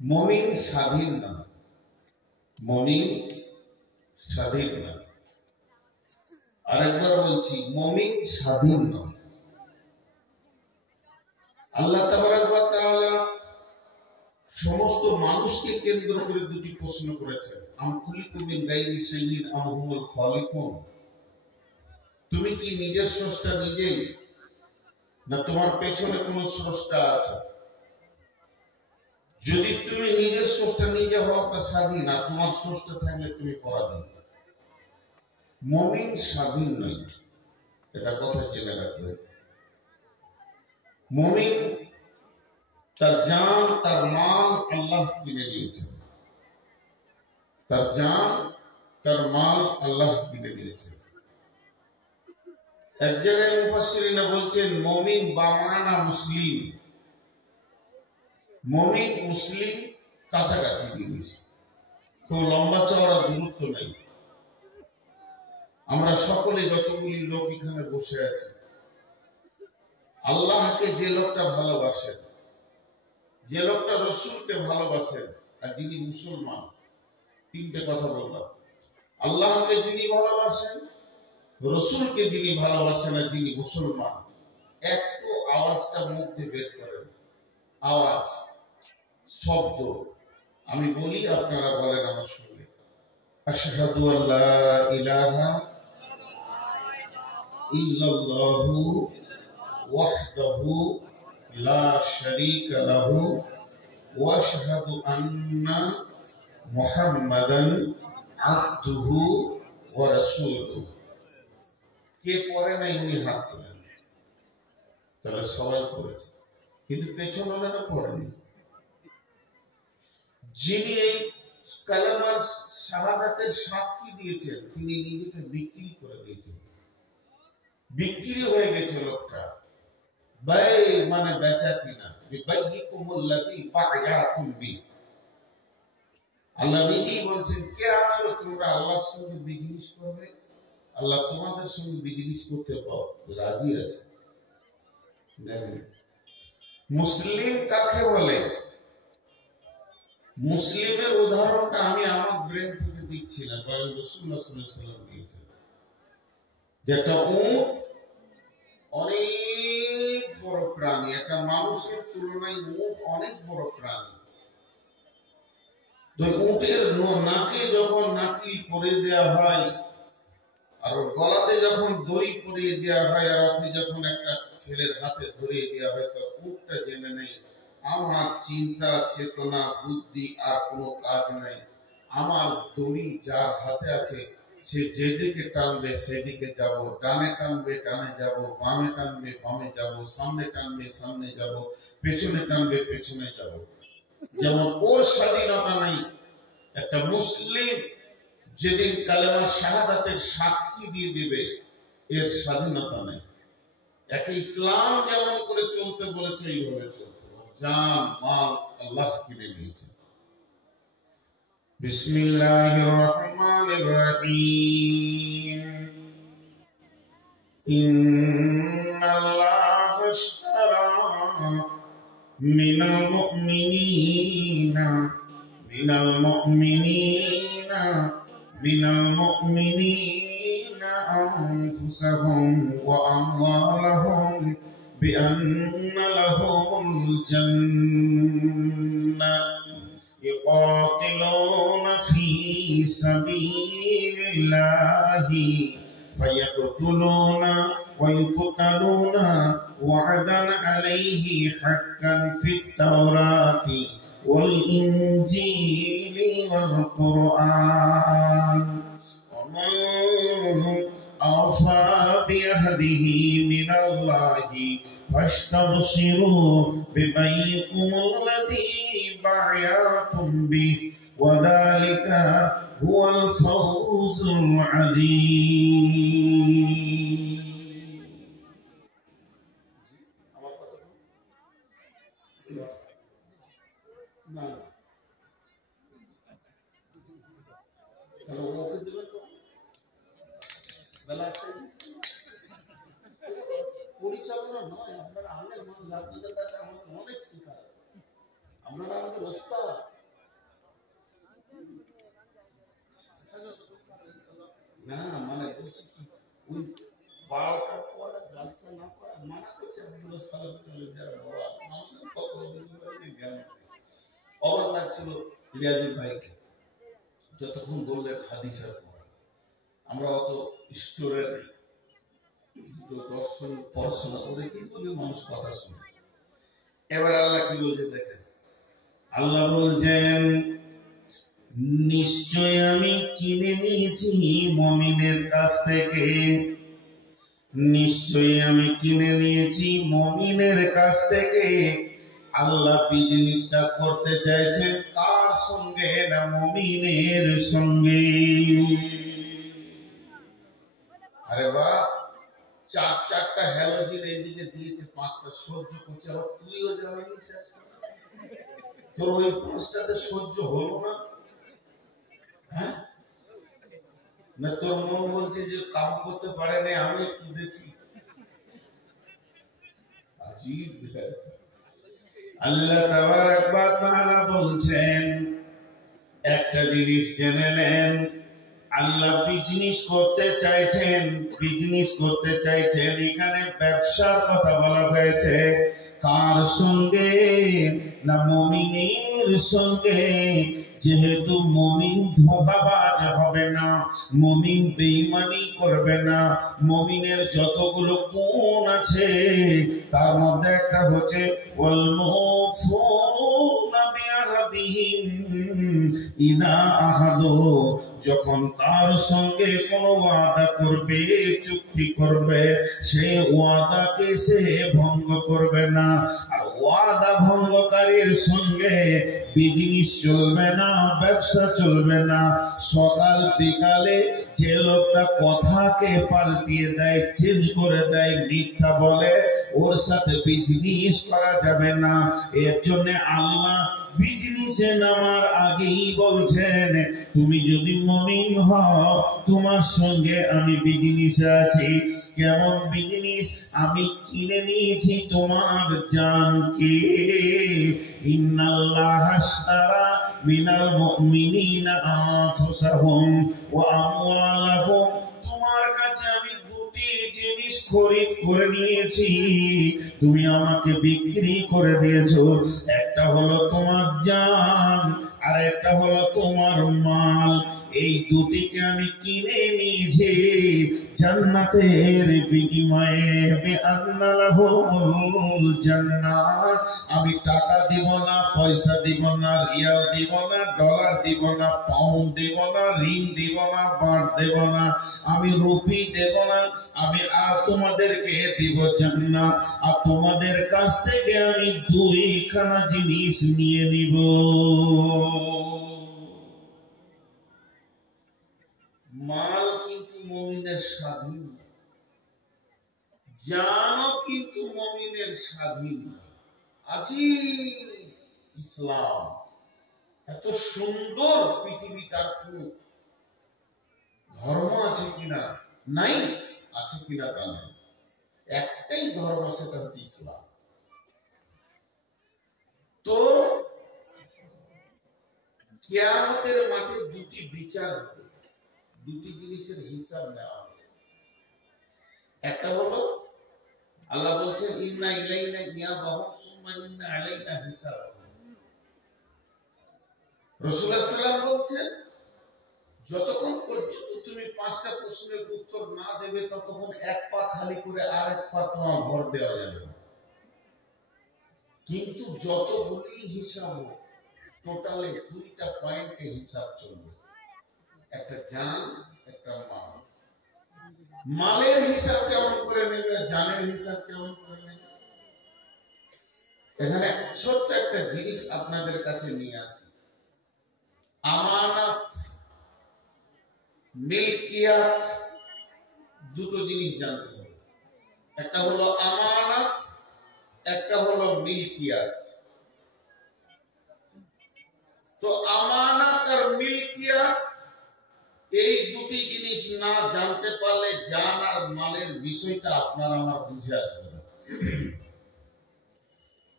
মুমিন স্বাধীন না, মুমিন স্বাধীন না। আরেকবার বলছি, মুমিন স্বাধীন নয়। আল্লাহ তাবারক ওয়া তাআলা সমস্ত মানুষকে কেন্দ্র করে দুটি প্রশ্ন করেছেন, আম খুলিকু মিন গায়রি শাইইন আম হুমুল খালিকুন। তুমি কি নিজের স্রষ্টা নিজেই, না তোমার পেছনে কোন স্রষ্টা আছে? যদি তুমি নিজের স্রষ্টা নিজে হও তা স্বাধীন, আর তোমার স্রষ্টা থাকলে তুমি পরাধীন। মুমিন স্বাধীন নয়, এটা কথা জেনে রাখবেন। মুমিন তার জান তার মাল আল্লাহ কিনে নিয়েছেন, তার জান তার মাল আল্লাহ কিনে নিয়েছেন। এক জায়গায় মুফাসসিরিনা বলছেন মুমিন বামানা মুসলিম, মুমিন মুসলিম কাছাকাছি জিনিস, খুব লম্বা চওড়া দূরত্ব নেই। আমরা সকলে যতগুলি লোক এখানে বসে আছি, আল্লাহকে যে লোকটা ভালোবাসেন, যে লোকটা রসুলকে ভালোবাসেন, আর যিনি মুসলমান, তিনটে কথা বললাম। আল্লাহকে যিনি ভালোবাসেন, রসুলকে যিনি ভালোবাসেন, আর যিনি মুসলমান, একটু আওয়াজটা মুখ দিয়ে বের করেন। আওয়াজ, শব্দ আমি বলি, আপনারা বলেন আমার সঙ্গে, আশহাদু আল্লা ইলাহা ইল্লাল্লাহু ওয়াহদাহু লা শারীকা লাহু ওয়া আশহাদু আন্না মুহাম্মাদান আবদুহু ওয়া রাসূলুহু। কে পড়ে না ইনি হাত তোলেন? তাহলে সবাই পড়েছে, কিন্তু পেছন ওনারা পড়েনি। যিনি এই কালেমার শাহাদাতের সাক্ষী দিয়েছেন, তিনি নিজেকে বিক্রি করে দিয়েছেন, বিক্রি হয়ে গেছে লোকটা। বাই মানে বেচা কিনা, বাইয়িকুমুল্লাযী বা'য়াতুম বি। আল্লাহ নিজেই বলছেন, কে আছো তোমরা আল্লাহর সঙ্গে বিজনেস করবে, আল্লাহ তোমাদের সঙ্গে বিজনেস করতে রাজি আছে। দেখেন মুসলিম কাকে বলে? মুসলিমের উদাহরণটা আমি আমার ব্রেন থেকে দিচ্ছি না, বরং রাসূলুল্লাহ সাল্লাল্লাহু আলাইহি ওয়াসাল্লাম দিয়েছেন। যেটা উট অনেক বড় প্রাণী, একটা মানুষের তুলনায় উট অনেক বড় প্রাণী। তো উটের নাকে যখন নাকিল পরিয়ে দেওয়া হয়, আর গলাতে যখন দড়ি পরিয়ে দেওয়া হয়, আর ওকে যখন একটা ছেলের হাতে ধরিয়ে দেওয়া হয়, তো উটটা জেনে নেই আমার চিন্তা চেতনা বুদ্ধি আর কোনো কাজ নাই, আমার দড়ি যার হাতে আছে সে যেদিকে টানবে সেদিকে যাব, ডানে টানবে ডানে যাব, বামে টানবে বামে যাব, সামনে টানবে সামনে যাব, পেছনে টানবে পেছনে যাব। যেমন ওর স্বাধীনতা নাই, একটা মুসলিম যেদিন কালেমা শাহাদাতের সাক্ষী দিয়ে দিবে, এর স্বাধীনতা নেই। একে ইসলাম যেমন করে চলতে বলেছে এইভাবে চলতে, জান মাল আল্লাহ কিনে নিয়েছে। বিসমিল্লাহির রহমানির রহিম। ইন্নাল্লাহা আশতারা মিনাল মুমিনিনা আনফুসাহুম ওয়া আমওয়ালাহুম বিআন্না লাহুমুল জান্নাহ يقاتلون في سبيل الله فيقتلون ويقتلون وعدا عليه حقا في التوراة والإنجيل والقرآن ومن أوفى بعهده من الله فاستبشروا ببيعكم الذي بايعتم به وذلك هو الفوز العظيم. পরিচালনা নয়, আপনারা আলেম মানুষ, আপনাদের কাছে আমার অনেক শিক্ষা, আপনারা আমাদের ওস্তাদ। না মানে বলছি কি ওই 12টার পরে জালসা না করা মানা করছে আব্দুল সালাম যারা বড় আমাদের কত জ্ঞান অবাক লাগছিল রিয়াজুল ভাইকে যতক্ষণ বললেন হাদিসের পর আমরা অত স্টোরে নেই দর্শন পড়াশোনা করে কিন্তু মানুষ কথা শুনে এবার আল্লাহ কি বলছে দেখেন আল্লাহ বলছেন নিশ্চয় আমি কিনে নিয়েছি মুমিনের কাছ থেকে নিশ্চয়ই আমি কিনে নিয়েছি মুমিনের কাছ থেকে আল্লাহ বিজনেসটা করতে চাইছেন কার সঙ্গে না মুমিনের সঙ্গে আরে বাহ চারটা হ্যালোজিন এইদিকে দিয়েছে 5টা সহ্য করছে আর তুইও জ্বালানি শেষ তোর ওই 5টাতে সহ্য হলো না হ্যাঁ না তোর মন বলছে যে কাম করতে পারে না আমি একটু দেখি আল্লাহ তাবারাক ওয়া তাআলা বলছেন একটা জিনিস জেনে নেন আল্লাহ বিজনেস করতে চাইছেন এখানে ব্যবসার কথা বলা হয়েছে কার সঙ্গে না মুমিনের সঙ্গে যেহেতু মুমিন ধোঁকাবাজ হবে না মুমিন বেঈমানি করবে না মুমিনের যতগুলো গুণ আছে তার মধ্যে একটা হচ্ছে ওয়াল মুফুনা বিআহদিহিম ইযা আহাদু যখন কার সঙ্গে কোনো ওয়াদা করবে চুক্তি করবে সে ওয়াদাকে সে ভঙ্গ করবে না আর ওয়াদা ভঙ্গকারীর সঙ্গে বিজনেস চলবে না ব্যবসা চলবে না সকাল বিকালে যে লোকটা কথাকে পাল্টিয়ে দেয় চেঞ্জ করে দেয় মিথ্যা বলে ওর সাথে বিজনেস করা যাবে না এর জন্য আল্লাহ বিজনেসে নামার আগেই বলছেন তুমি যদি মুমিন হও তোমার সঙ্গে আমি বিজনেসে আছি কেমন বিজনেস আমি কিনে নিয়েছি তোমার জানকে ইন্নাল্লাহা আশতারা মিনাল মুমিনিনা আনফুসাহুম ওয়া আমওয়ালাহুম তোমার কাছে আমি দুটি জিনিস খরিদ করে নিয়েছি তুমি আমাকে বিক্রি করে দিয়েছো একটা হলো তোমার জান আর একটা হলো তোমার মাল এই দুটিকে আমি কিনে নিয়েছি জান্নাতের বিনিময়ে বিআন্না লাহুল জান্নাত আমি টাকা দিব না পয়সা দিব না রিয়াল দিব না ডলার দিব না পাউন্ড দিব না রিং দিব না বাট দেব না আমি রুপি দেব না আমি আর তোমাদেরকে দিব জান্নাত আর তোমাদের কাছ থেকে আমি দুইখানা জিনিস নিয়ে নিব মাল কিন্তু মুমিনের স্বাধীন জানও কিন্তু মুমিনের স্বাধীন আজি ইসলাম এত সুন্দর পৃথিবী তার কোন ধর্ম আছে কিনা নাই আছে কিনা তা নেই একটাই ধর্ম সেটা হচ্ছে ইসলাম তো কিয়ামতের মাঠে দুটি বিচার হবে দুটি জিনিসের হিসাব নেওয়া হবে একটা হলো আল্লাহ বলছেন ইন্না ইলাইনা ইয়াবাহুম সুম্মা ইন্না আলাইনা হিসাবাহুম রাসূলুল্লাহ সাল্লাল্লাহু আলাইহি বলছেন যতক্ষণ পর্যন্ত তুমি 5টা প্রশ্নের উত্তর না দেবে ততক্ষণ এক পা খালি করে আরেক পা তোমার ভর দেওয়া যাবে না কিন্তু যতগুলি হিসাব টোটালে 2টা পয়েন্টে হিসাব চলবে একটা জান একটা মাল মালের হিসাব কেমন করে নেবে জানের হিসাব কেমন করে নেবে এখানে ছোট্ট একটা জিনিস আপনাদের কাছে নিয়ে আসি আমানত মিলকিয়াত দুটো জিনিস জানতে হবে একটা হলো আমানত একটা হলো মিলকিয়াত তো আমানত আর মিলকিয়াত এই দুটি জিনিস না জানতে পারলে জান আর মালের বিষয়টা আপনার আমার বুঝে আসবে না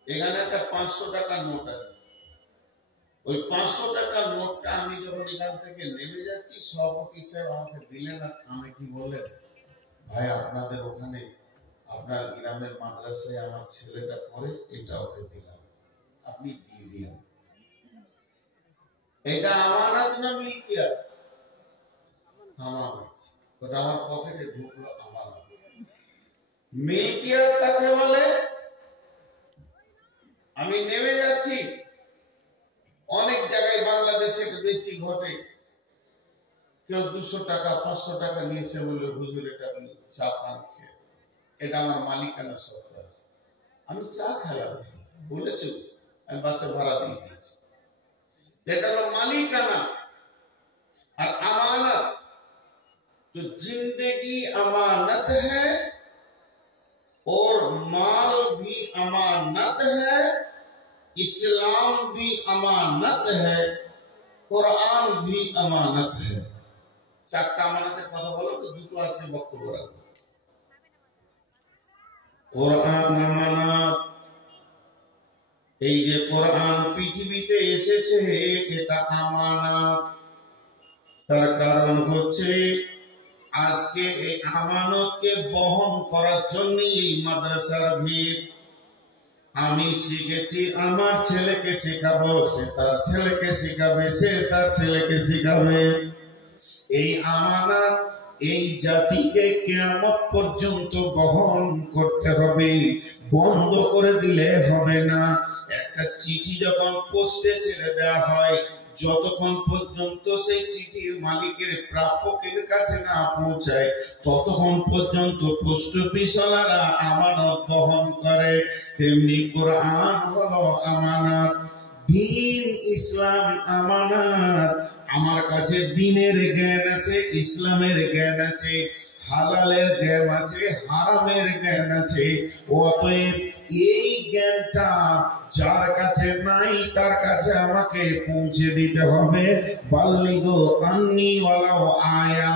এখানে একটা 500 টাকার নোট আছে ওই 500 টাকার নোটটা আমি যখন এখান থেকে নেমে যাচ্ছি, সভাপতি সাহেব আমাকে দিলেন, আর আমি কি বললেন, ভাই আপনাদের ওখানে আপনার গ্রামের মাদ্রাসায় আমার ছেলেটা পড়ে, এটা ওকে দিলাম, আপনি দিয়ে দিন। এটা আমানত না মিলকিয়াত? আমানত। ওটা আমার পকেটে ঢুকলো, আমানত। মিলকিয়াত কাকে বলে? আমি নেমে যাচ্ছি, অনেক জায়গায় বাংলাদেশে বেশি ঘটে, কেউ 200 টাকা 500 টাকা নিয়েছে বলে হুজুর এটা আপনি চা পান খেয়ে, এটা আমার মালিকানা সত্ত্ব আছে, আমি চা খেলাম বলেছি, আমি বাসে ভাড়া দিয়ে দিয়েছি, এটা হলো মালিকানা। আর আমানত, तो जिंदगी अमानत है और माल भी अमानत है, इस्लाम भी अमानत है, कुरान भी अमानत है। চারটা আমানতের কথা বলো তো, দুটো আজকে বক্তব্য রাখবো। কোরআন আমানত, এই যে কোরআন পৃথিবীতে এসেছে এটা আমানত। তার কারণ হচ্ছে আজকে এই আমানতকে বহন করার জন্য এই মাদ্রাসার ভিড়। আমি শিখেছি, আমার ছেলেকে শেখাবো, সে তার ছেলেকে শিখাবে, সে তার ছেলেকে শিখাবে। এই আমানত এই জাতিকে কিয়ামত পর্যন্ত বহন করতে হবে, বন্ধ করে দিলে হবে না। একটা চিঠি যখন পোস্টে ছেড়ে দেওয়া হয়, যতক্ষণ পর্যন্ত সেই চিঠির মালিকের প্রাপকের কাছে না পৌঁছায়, ততক্ষণ পর্যন্ত পোস্ট অফিসওয়ালারা আমানত বহন করে। তেমনি কোরআন হলো আমানত, দ্বীন ইসলাম আমানত। আমার কাছে দ্বীনের জ্ঞান আছে, ইসলামের জ্ঞান আছে, হালালের জ্ঞান আছে, হারামের জ্ঞান আছে। অতএব এই জ্ঞানটা যার কাছে নাই, তার কাছে আমাকে পৌঁছে দিতে হবে। বাল্লিগো আন্নি ওয়ালাউ আয়া।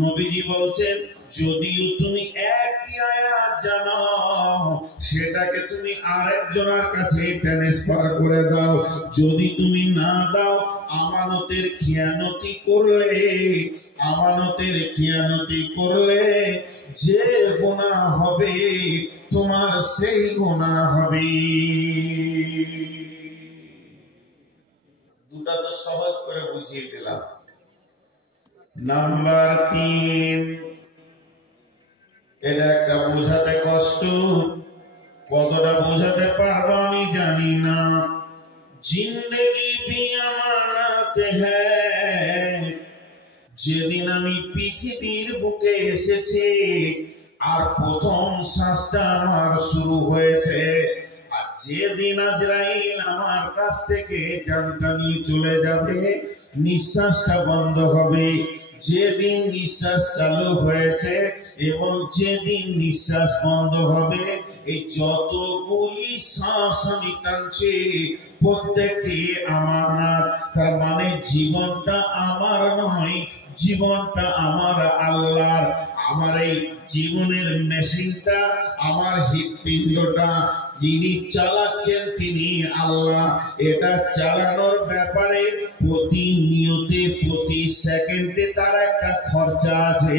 নবীজি বলছেন, যদিও তুমি একটি আয়াত জানো, সেটাকে তুমি আরেকজনের কাছে ট্রান্সফার করে দাও। যদি তুমি না দাও, আমানতের খিয়ানতি করলে, আমানতের খিয়ানতি করলে যে গুনাহ হবে তোমার সেই গুনাহ হবে। দুটা তো সহজ করে বুঝিয়ে দিলাম। নাম্বার 3, এটা একটা বোঝাতে কষ্ট, কতটা বোঝাতে পারবো আমি জানি না। জিন্দেগি ভি আমানত হ্যায়। যেদিন আমি পৃথিবীর বুকে এসেছি আর প্রথম শ্বাসটা আমার শুরু হয়েছে, আর যেদিন আজরাইল আমার কাছ থেকে জানটা নিয়ে চলে যাবে, নিঃশ্বাসটা বন্ধ হবে, যেদিন নিঃশ্বাস চালু হয়েছে এবং যেদিন নিঃশ্বাস বন্ধ হবে, এই যতগুলি শ্বাস আমি টানছি প্রত্যেকটি আমানত। তার মানে জীবনটা আমার নয়, জীবনটা আমার আল্লাহর। আমার এই জীবনের মেশিনটা, আমার হৃৎপিণ্ডটা যিনি চালাচ্ছেন তিনি আল্লাহ। এটা চালানোর ব্যাপারে প্রতিনিয়তে প্রতি সেকেন্ডে তার একটা খরচা আছে।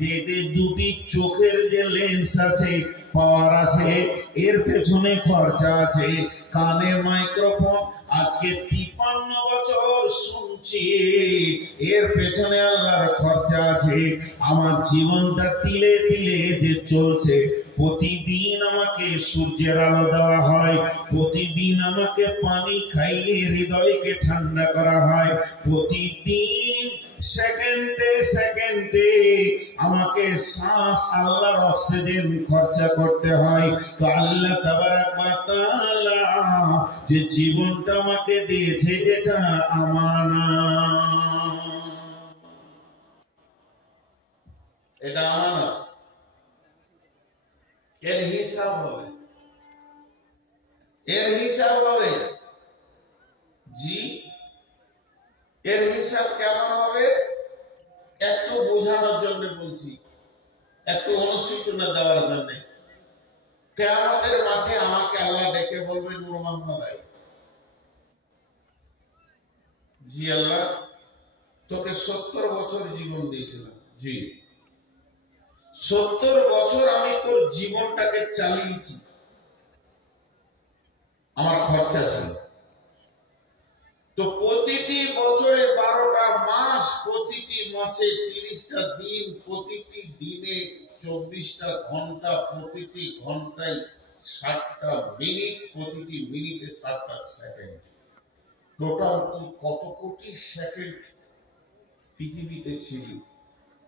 যেতে দুটি চোখের যে লেন্স আছে, পাওয়ার আছে, এর পেছনে খরচা আছে। কানে মাইক্রোফোন, আজকে 53 বছর শুনছি, এর পেছনে আল্লাহর খরচা আছে। আমার জীবনটা তিলে তিলে যে চলছে, প্রতিদিন আমাকে সূর্যের আলো দেওয়া হয়, প্রতিদিন আমাকে পানি খাইয়ে হৃদয়কে ঠান্ডা করা হয়, প্রতিদিন সেকেন্ডে সেকেন্ডে আমাকে শ্বাস আল্লাহর অক্সিজেন খরচা করতে হয়। তো আল্লাহ তাবারাক ওয়া তাআলা যে জীবনটা আমাকে দিয়েছে, এটা আমানত, এটা আমানত। এর হিসাব হবে, এর হিসাব হবে। জি, এর হিসাব কেমন হবে একটু বোঝানোর জন্য বলছি, একটু অনুসূচনা দেওয়ার জন্য। কিয়ামতের মাঠে আমাকে আল্লাহ ডেকে বলবে, নূর মোহাম্মদ আই, জি আল্লাহ, তোকে 70 বছর জীবন দিয়েছিলাম। জি, 70 বছর আমি তোর জীবনটাকে চালিয়েছি, আমার খরচা ছিল। তো প্রতিটি বছরে 12টা মাস, প্রতিটি মাসে 30টা দিন, প্রতিটি দিনে 24টা ঘন্টা, প্রতিটি ঘন্টায় 60টা মিনিট, প্রতিটি মিনিটে 60টা সেকেন্ড। টোটাল তুই কত কোটি সেকেন্ড পৃথিবীতে ছিলি?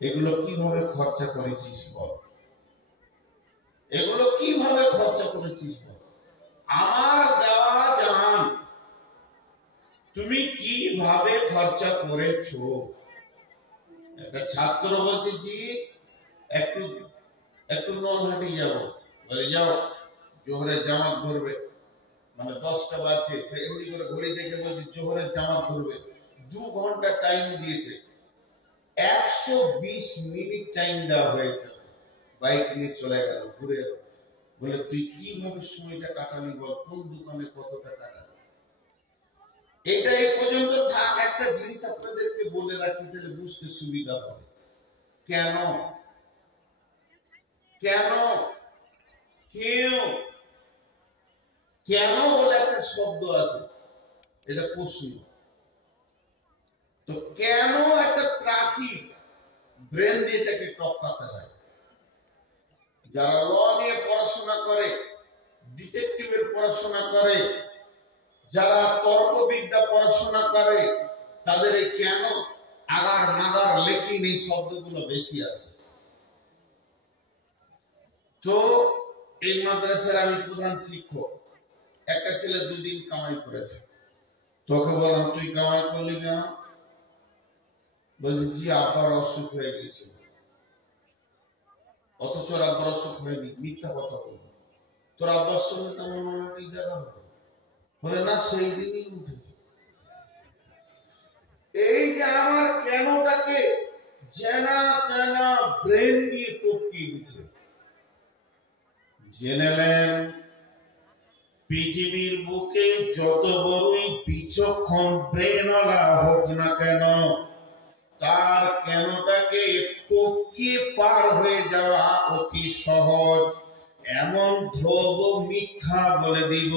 এগুলো কিভাবে খরচা করেছিস বল? এগুলো কিভাবে খরচা করেছিস বল? আমার দেওয়া জান তুমি কিভাবে খরচা করেছো? একটা ছাত্র বলতেছি একটু একটু নলহাটি যাবো, বলে যাও, জোহরের জামাত ধরবে, মানে 10টা বাজছে, এমনি করে ঘড়ি দেখে বলছে জোহরের জামাত ধরবে। 2 ঘন্টা টাইম দিয়েছে, 120 মিনিট টাইম দেওয়া হয়েছে, বাইক নিয়ে চলে গেল, ঘুরে এলো। বলে তুই কিভাবে সময়টা কাটালি বল, কোন দোকানে কতটা কাটালি? এটা এই পর্যন্ত থাক। একটা জিনিস আপনাদেরকে বলে রাখি, তাহলে বুঝতে সুবিধা হবে। কেন কেন কেউ কেন বলে একটা শব্দ আছে, এটা প্রশ্ন। তো কেন একটা প্রাচীর, ব্রেন দিয়ে এটাকে টপকাতে হয়। যারা ল নিয়ে পড়াশোনা করে, ডিটেকটিভের পড়াশোনা করে, যারা তর্কবিদ্যা পড়াশোনা করে, তাদের এই কেন, আগার নাগার, লেকিন এই শব্দগুলো বেশি আছে। তো এই মাদ্রাসার আমি প্রধান শিক্ষক। একটা ছেলে 2 দিন কামাই করেছে, তোকে বললাম তুই কামাই করলি না? বলছি জি, আব্বার অসুখ হয়ে গেছিল। অথচ আব্বার অসুখ হয়নি, মিথ্যা কথা বলবো। তোর আব্বার সঙ্গে কেমন মনে জায়গা হতো? বলে না, সেই দিনই উঠেছে। এই যে আমার কেনটাকে জেনা তেনা ব্রেন দিয়ে টপকিয়ে দিচ্ছে। জেনেলেন পৃথিবীর বুকে যত বড়ই বিচক্ষণ ব্রেনওয়ালা হোক না কেন, তার কেনটাকে টপকিয়ে পার হয়ে যাওয়া অতি সহজ। এমন ধোব মিথ্যা বলে দিব,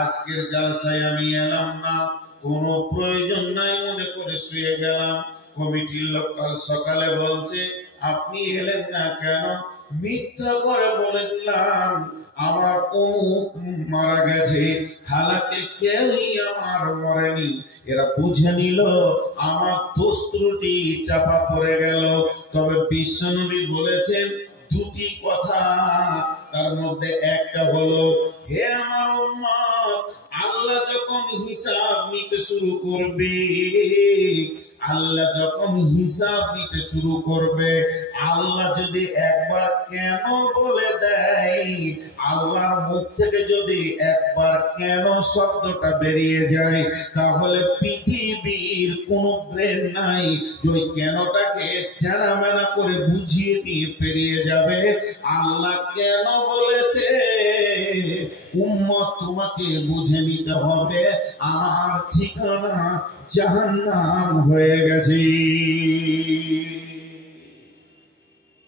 আজকের জালসায় আমি এলাম না, কোনো প্রয়োজন নাই মনে করে শুয়ে গেলাম। কমিটির লোক কাল সকালে বলছে আপনি এলেন না কেন? মিথ্যা করে বলে দিলাম আমার অমুক মারা গেছে, হালাকে কেউই আমার মরেনি। এরা বুঝে নিল আমার দোষ ত্রুটি চাপা পড়ে গেল। তবে বিশ্বনবী বলেছেন 2টি কথা, তার মধ্যে একটা হলো, হে আমার উম্মত, আল্লাহ যখন হিসাব নিতে শুরু করবে, আল্লাহ যখন হিসাব নিতে শুরু করবে, আল্লাহ যদি একবার কেন বলে দেয়, আল্লাহর মুখ থেকে যদি একবার কেন শব্দটা বেরিয়ে যায়, তাহলে পৃথিবীর কোন ব্রেন নাই যে ওই কেনটাকে জানা মেনা করে বুঝিয়ে দিয়ে পেরিয়ে যাবে। আল্লাহ কেন বলেছে, উম্মত তোমাকে বুঝে নিতে হবে আমার ঠিকানা জাহান্নাম হয়ে গেছে।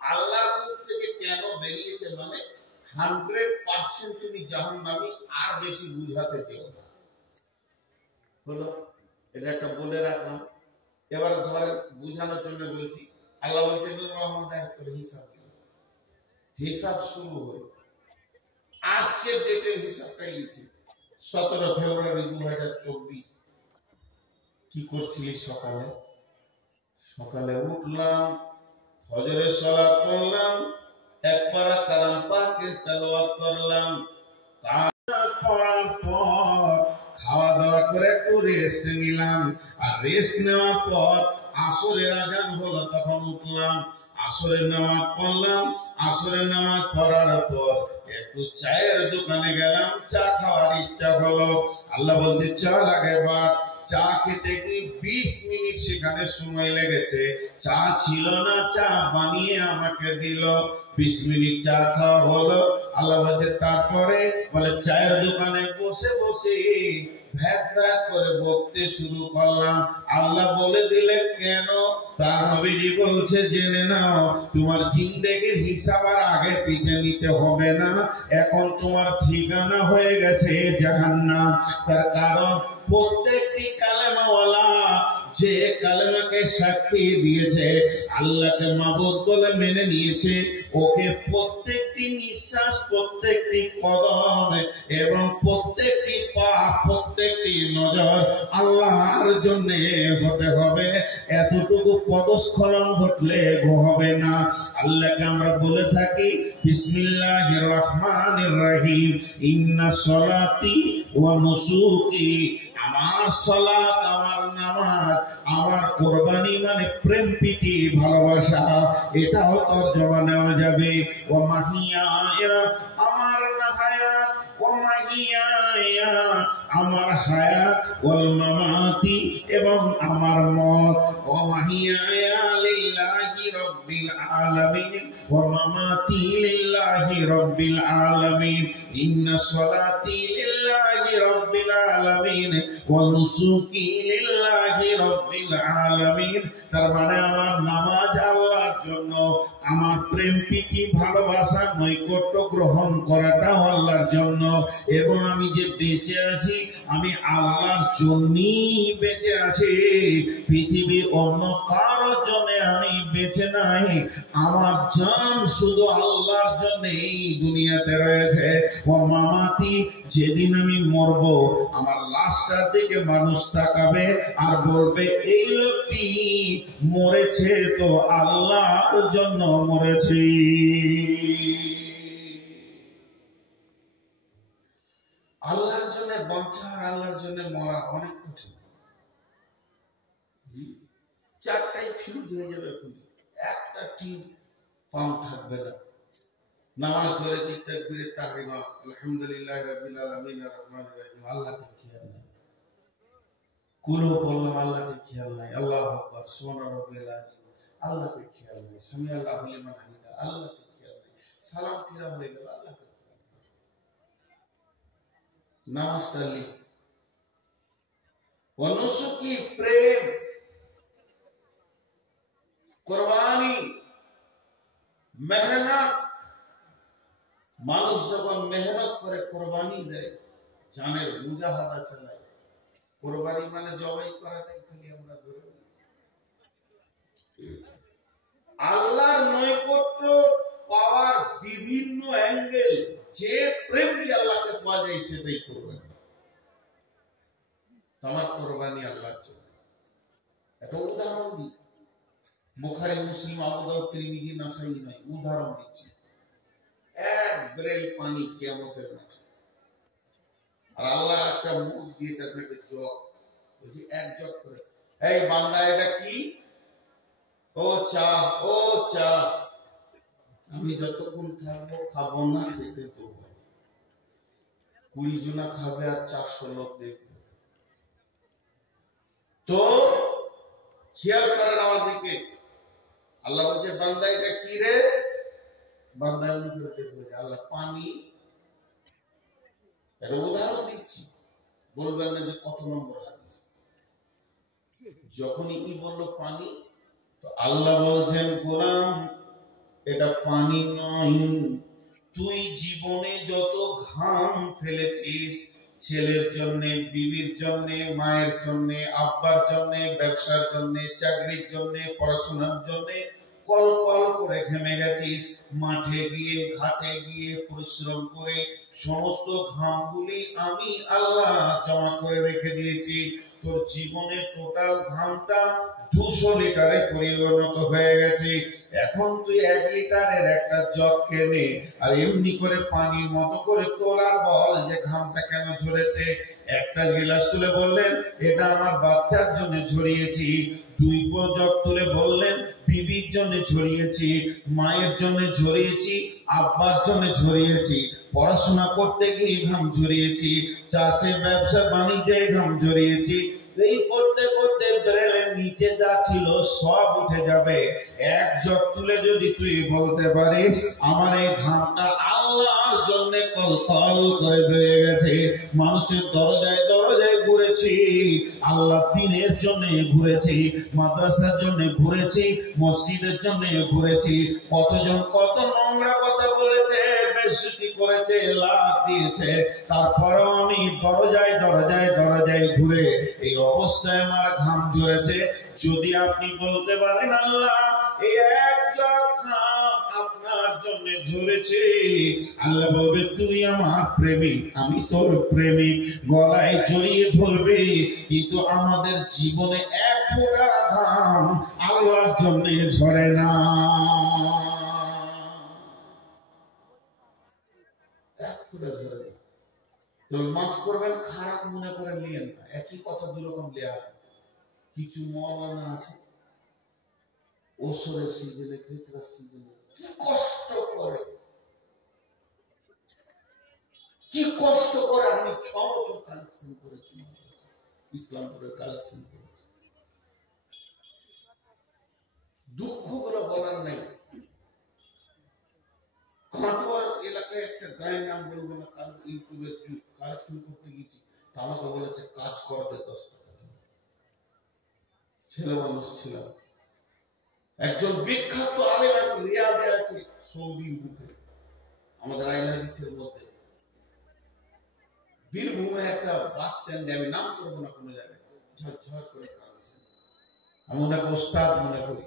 আল্লাহর মুখ থেকে কেন বেরিয়েছে মানে 100% তুমি জাহান্নামী, আর বেশি বুঝাতে চেও না। হলো, এটা একটা বলে রাখলাম। এবার ধরেন বুঝানোর জন্য বলছি, আল্লাহ বলছেন রহমান হিসাব, হিসাব শুরু হলো। আজকের ডেটের হিসাবটা লিখছি 17 ফেব্রুয়ারি 2024। কি করছিলি সকালে? সকালে উঠলাম, ফজরের সালাত পড়লাম, এক পারা কালাম পাকের তেলাওয়াত করলাম, পড়ার পর খাওয়া দাওয়া করে একটু রেস্ট নিলাম। আর রেস্ট নেওয়ার পর আসরের আজান হলো, তখন উঠলাম, আসরের নামাজ পড়লাম। আসরের নামাজ পড়ার পর একটু চায়ের দোকানে গেলাম, চা খাওয়ার ইচ্ছা হলো। আল্লাহ বলছে চল আগে বাট। চা খেতে কি 20 মিনিট সেখানে সময় লেগেছে। চা ছিল না, চা বানিয়ে আমাকে দিল। 20 মিনিট চা খাওয়া হলো। আল্লাহ বলছে তারপরে, বলে চায়ের দোকানে বসে বসে ভ্যাট ভ্যাট করে বকতে শুরু করলাম। আল্লাহ বলে দিলে কেন? তার নবীজি বলছে জেনে নাও, তোমার জিন্দেগির হিসাব আর আগে পিছে নিতে হবে না, এখন তোমার ঠিকানা হয়ে গেছে জাহান্নাম। তার কারণ প্রত্যেকটি কালেমাওয়ালা যে কালেমাকে সাক্ষী দিয়েছে, আল্লাহকে মাবুদ বলে মেনে নিয়েছে, ওকে প্রত্যেকটি নিঃশ্বাস, প্রত্যেকটি কদম এবং প্রত্যেকটি পা, প্রত্যেকটি নজর আল্লাহর জন্য হতে হবে। এতটুকু পদস্খলন ঘটলে হবে না। আল্লাহকে আমরা বলে থাকি বিসমিল্লাহির রহমানির রহিম, ইন্না সলাতি ওয়া নুসুকি, আমার সালাত, আমার নামাজ, আমার কুরবানি মানে প্রেম প্রীতি ভালোবাসা, এটাও তরজমা নেওয়া যাবে। ওয়া মাহিয়ায়া, আমার হায়াত, ওয়া মাহিয়ায়া, আমার হায়াত, ওয়াল মামাতি, এবং আমার মত, ওয়া মাহিয়ায়া লিল্লাহি রাব্বিল আলামিন ওয়া মামাতি লিল্লাহি রাব্বিল আলামিন, ইন্না সলাতি লিল্লাহি রাব্বিল আলামিন ওয়া নুসুকি লিল্লাহি রাব্বিল আলামিন। তার মানে আমার নামাজ আল্লাহর জন্য, আমার প্রেম প্রীতি ভালোবাসা নৈকট্য গ্রহণ করাটা আল্লাহর জন্য, এবং আমি যে বেঁচে আছি আমি আল্লাহর জন্যই বেঁচে আছি, পৃথিবীর অন্য কারোর জন্য আমি বেঁচে নাই। আমার জান শুধু আল্লাহর জন্য এই দুনিয়াতে রয়েছে। ও মামাতি, যেদিন আমি মরব আমার লাশটার দিকে মানুষ তাকাবে আর বলবে এই লোকটি মরেছে তো আল্লাহর জন্য মরেছে। আল্লাহর জন্য বাঁচা আর আল্লাহর জন্য মরা অনেক কঠিন। চারটাই ফিউজ হয়ে যাবে, একটা টিম পাম্প থাকবে না। নামাজ ধরেছি, তাকবীরে তাহরিমা, আলহামদুলিল্লাহি রাব্বিল আলামিন আর রহমানির রহিম, আল্লাহকে খেয়াল নাই। কুলু বললাম, আল্লাহকে খেয়াল নাই। আল্লাহু আকবার, সুবহান রাব্বিল আযীম, আল্লাহকে খেয়াল নাই। সামি আল্লাহু লিমান হামিদা, আল্লাহকে খেয়াল নাই। সালাম ফিরা হয়ে গেল, আল্লাহকে খেয়াল নাই। নামাজটা লি অনুসুকি, প্রেম, কুরবানি, মেহনত। মানুষ যখন মেহনত করে কোরবানি দেয়, জানের মুজাহাদা চালায়, কোরবানি মানে জবাই করাটাই খালি আমরা ধরে নিয়েছি। আল্লাহর নৈকট্য পাওয়ার বিভিন্ন অ্যাঙ্গেল, যে প্রেম দিয়ে আল্লাহকে পাওয়া যায় সেটাই কোরবানি। তোমার কোরবানি আল্লাহর জন্য। একটা উদাহরণ দিই, বুখারী, মুসলিম, আবু দাউদ, তিরমিজি, নাসাই নাই, উদাহরণ দিচ্ছি। এক ব্রেল পানি কিয়ামতের মাঠে, আর আল্লাহ একটা মুখ দিয়েছে আপনাকে জগ, বলছি এক জগ করে, এই বান্দা এটা কি? ও চা, ও চা। আমি যতক্ষণ থাকবো খাবো না, খেতে দেবো। 20 জনা খাবে আর 400 লোক দেখবে। তো খেয়াল করেন আমার দিকে। আল্লাহ বলছে বান্দা এটা কি রে? বান্দা এমনি করে দেখবে, আল্লাহ পানি। এর উদাহরণ দিচ্ছি, বলবেন না যে কত নম্বর হাদিস। যখনই কি বললো পানি, তো আল্লাহ বলছেন গোলাম এটা পানি নয়, তুই জীবনে যত ঘাম ফেলেছিস, ছেলের জন্য, বিবির জন্য, মায়ের জন্য, আব্বার জন্য, ব্যবসার জন্য, চাকরির জন্য, পড়াশোনার জন্য কল কল করে ঘেমে গেছিস, মাঠে গিয়ে ঘাটে গিয়ে পরিশ্রম করে সমস্ত ঘামগুলি আমি আল্লাহ জমা করে রেখে দিয়েছি। তোর জীবনের টোটাল ঘামটা 200 লিটারে পরিণত হয়ে গেছে। এখন তুই 1 লিটারের একটা জগ কেনে আর এমনি করে পানির মতো করে তোলার বল যে ঘামটা কেন ঝরেছে। একটা গিলাস তুলে বললেন এটা আমার বাচ্চার জন্য ঝরিয়েছি, 2 জগ তুলে বললেন বিবির জন্য ঝরিয়েছি, মায়ের জন্য ঝরিয়েছি, আব্বার জন্য ঝরিয়েছি, পড়াশোনা করতে গিয়ে ঘাম ঝরিয়েছি, চাষে ব্যবসা বাণিজ্যে ঘাম ঝরিয়েছি, এই করতে করতে ব্রেলের নিচে যা ছিল সব উঠে যাবে। এক জগ তুলে যদি তুই বলতে পারিস আমার এই ঘামটা আল্লাহর জন্য কলকল করে বয়ে গেছে, মানুষের দরজায় দরজায় ঘুরেছি, আল্লাহ দিনের জন্য ঘুরেছি, মাদ্রাসার জন্য ঘুরেছি, মসজিদের জন্য ঘুরেছি, কতজন কত নোংরা কথা বলেছে, বেশি করেছে, লাভ দিয়েছে, তারপরেও আমি দরজায় দরজায় দরজায় ঘুরে এই অবস্থায় আমার ঘাম ঝরেছে। যদি আপনি বলতে পারেন আল্লাহ এই এক জগ ঘাম আপনার জন্য ঝরেছে, আল্লাহ বলবে তুই আমার প্রেমিক, আমি তোর প্রেমিক, গলায় জড়িয়ে ধরবে। কিন্তু আমাদের জীবনে এক ফোঁটা ঘাম আল্লাহর জন্য ঝরে না। মাফ করবেন, খারাপ মনে করে নিয়েন না, একই কথা দুরকম লেয়া হয়। কিছু মৌলানা আছে ওসরের সিজনে ফিতরার সিজনে কি কষ্ট করে, কি কষ্ট করে। আমি 6 বছর কালেকশন করেছি, ইসলামপুরের কালেকশন করেছি, দুঃখগুলো বলার নেই। কাটোয়ার এলাকায় একটা গায়ের নাম বলবো না, কাল ইউটিউবের যুগ, কালেকশন করতে গেছি, আমাকে বলেছে কাজ করতে 10 টাকা। ছেলে মানুষ ছিলাম, একজন বিখ্যাত আলেম এখন রিয়াদে আছে, সৌদি বুকে, আমাদের আইন হাদিসের মধ্যে বীরভূমে একটা বাস স্ট্যান্ডে, আমি নাম করবো না কোনো জায়গায়, ঝরঝর করে কাঁদছে। আমি ওনাকে ওস্তাদ মনে করি।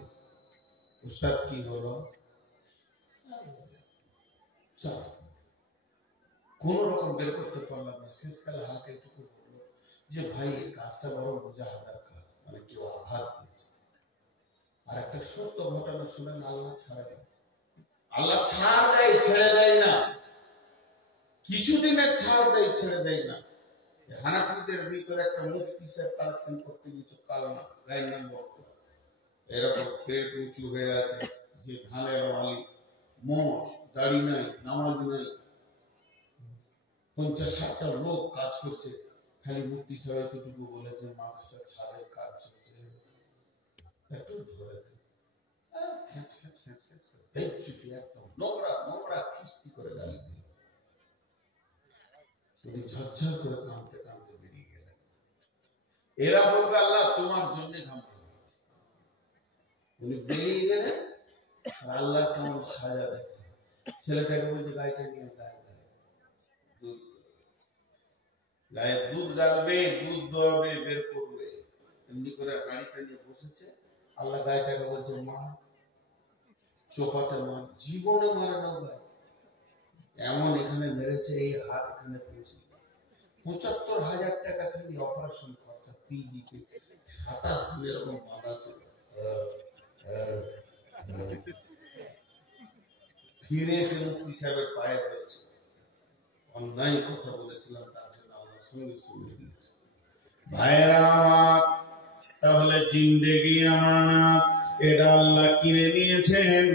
ওস্তাদ কি হলো, কোন রকম বের করতে পারলাম না, শেষকালে হাতে একটু বললো যে ভাই এই কাজটা বড় মুজাহাদার কাজ, মানে কেউ আঘাত দিয়েছে। আর একটা সত্য ঘটনা শুনেন, আল্লাহ ছাড়ে না, আল্লাহ ছাড় দেয় ছেড়ে দেয় না, কিছুদিনের ছাড় দেয় ছেড়ে দেয় না। হানাফিদের ভিতরে একটা মুফতি সাহেব কালেকশন করতে গেছে, কালমা গায়ের নাম বলতো, এরকম পেট উঁচু হয়ে আছে, যে ধানের মালিক, মোট দাড়ি নাই, নামাজ নাই, 50-60টা লোক কাজ করছে, খালি মুফতি সাহেব এতটুকু বলেছে মাদ্রাসা ছাদের কাজ হচ্ছে, একটু ধরে একদম নোংরা নোংরা কিস্তি করে গালি দিল। উনি ঝরঝর করে কাঁদতে কাঁদতে বেরিয়ে গেলেন। এরা বলবে আল্লাহ তোমার জন্য ঘামতে হয়েছে। উনি বেরিয়ে গেলেন, আল্লাহ কেমন সাজা দেখে, ছেলেটাকে বলছে গাইটা নিয়ে গায়ে গায়ে দুধ গালবে, দুধ দোয়াবে, বের করবে, এমনি করে গাড়িটা নিয়ে বসেছে। আল্লাহ গাইটাকে বলছে মা, চোপাতে মা, জীবনে মারে না ভাই, এমন এখানে মেরেছে, এই হাত এখানে পেয়েছে, 75,000 টাকা খালি অপারেশন খরচা, পিজিতে 27 দিন এরকম বাঁধা ছিল। ফিরে এসে মুফতি সাহেবের পায়ে হয়েছে, অন্যায় কথা বলেছিলাম, তার জন্য আল্লাহ সঙ্গে সঙ্গে দিয়েছে। ভাইরা তাহলে জিন্দেগি আমানত, এটা আল্লাহ কিনে নিয়েছেন,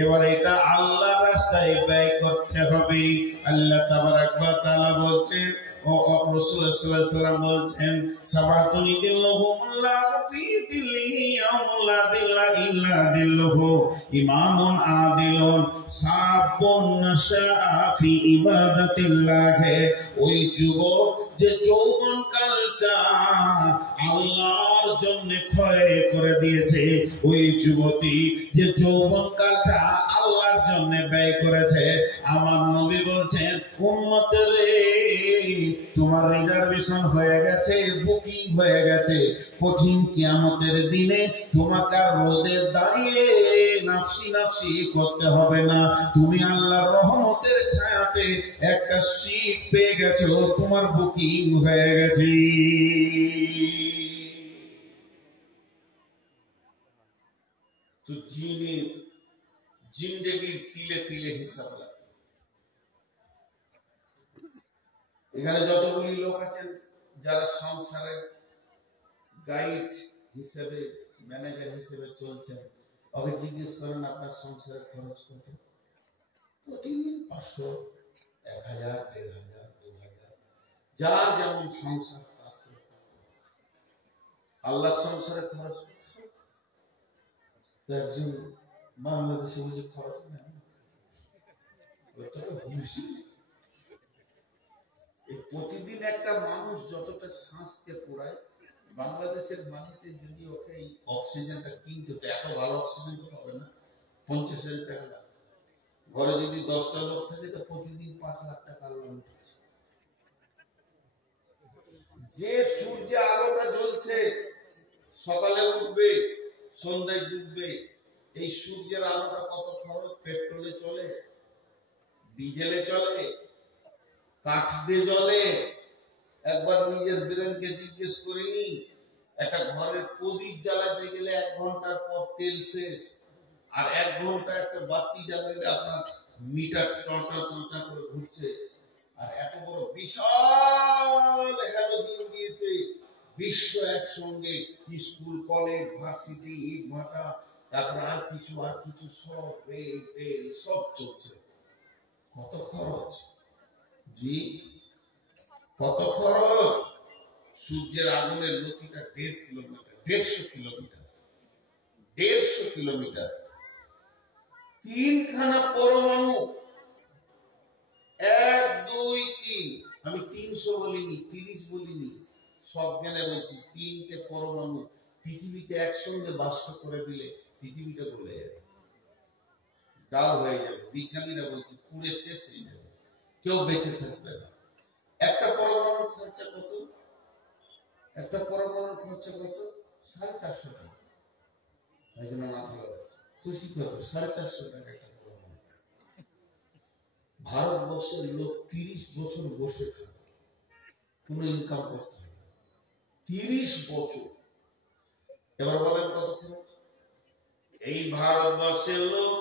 এবার এটা আল্লাহর রাস্তায় ব্যয় করতে হবে। আল্লাহ তাবারাক ওয়া তাআলা বলছেন, ও রাসূল সাল্লাল্লাহু আলাইহি ওয়াসাল্লাম বলছেন, সাবাতুন দিল্লাহুল্লাহু ফি দিল্লিহি ইয়াউমুল দিল্লা ইল্লা দিল্লুহু, ইমামুন আদিলুন সাবুন নাশা ফি ইবাদাতিল্লাহ। ওই যুবক যে যৌবন কালটা আল্লাহর জন্য ক্ষয় করে দিয়েছে, ওই যুবতী যে যৌবন কালটা আল্লাহর জন্য ব্যয় করেছে, আমার নবী বলছেন উম্মত রে, তোমার রিজার্ভেশন হয়ে গেছে, বুকিং হয়ে গেছে, কঠিন কিয়ামতের দিনে তোমাকে আর রোদে দাঁড়িয়ে নাফসি নাফসি করতে হবে না, তুমি আল্লাহর রহমতের ছায়াতে একটা সিট পেয়ে গেছো, তোমার বুকিং হয়ে গেছে। তো জিন্দেগির তিলে তিলে হিসাব লাগে। এখানে যতগুলি লোক আছেন যারা সংসারের গাইড হিসেবে, ম্যানেজার হিসেবে চলছেন, ওকে জিজ্ঞেস করেন আপনার সংসারের খরচ কত, 500, 1000, 1500, 2000, যার যেমন সংসার। আল্লাহ সংসারে খরচ একজন বাংলাদেশে বুঝে খরচ নেই। প্রতিদিন একটা মানুষ যতটা শ্বাসকে পোড়ায়, বাংলাদেশের মাটিতে যদি ওকে এই অক্সিজেনটা কিনতে হতো, এত ভালো অক্সিজেন তো হবে না, 50,000 টাকা লাগবে। ঘরে যদি 10টা লোক থাকে তো প্রতিদিন 5 লাখ টাকা লোন। যে সূর্যে আলোটা জ্বলছে, সকালে উঠবে সন্ধ্যায় ডুববে, এই সূর্যের আলোটা কত খরচ? পেট্রোলে চলে, ডিজেলে চলে, কাঠ দিয়ে জ্বলে। একবার নিজের ব্রেনকে জিজ্ঞেস করিনি, একটা ঘরের প্রদীপ জ্বালাতে গেলে 1 ঘন্টার পর তেল শেষ, আর 1 ঘন্টা একটা বাতি জ্বালালে আপনার মিটার টনটা টনটা করে ঘুরছে। আর এত বড় বিশাল হ্যালোজিন দিয়েছে বিশ্ব একসঙ্গে, স্কুল কলেজ ভার্সিটি ইট ভাটা, তারপর আর কিছু সব রেল টেল সব চলছে। কত খরচ? জি কত খরচ? সূর্যের আগুনের গতিটা 1.5 কিলোমিটার, 150 কিলোমিটার, 150 কিলোমিটার। 3খানা পরমাণু, 1 2 3, আমি 300 বলিনি, 30 বলিনি, সব জ্ঞানে বলছি। 3টে পরমাণু পৃথিবীতে একসঙ্গে বাষ্প করে দিলে পৃথিবীটা গলে যাবে, দাও হয়ে যাবে। বিজ্ঞানীরা বলছে পুড়ে শেষ হয়ে যাবে, কেউ বেঁচে থাকবে না। একটা পরমাণু খরচা কত? একটা পরমাণু খরচা কত? 450 টাকা। এই জন্য মাথা খুশি কত? 450 টাকা একটা পরমাণু। ভারতবর্ষের লোক 30 বছর বসে থাকে, কোনো ইনকাম করতে হবে 30 বছর। এবার বলেন কত খরচ? এই ভারতবর্ষের লোক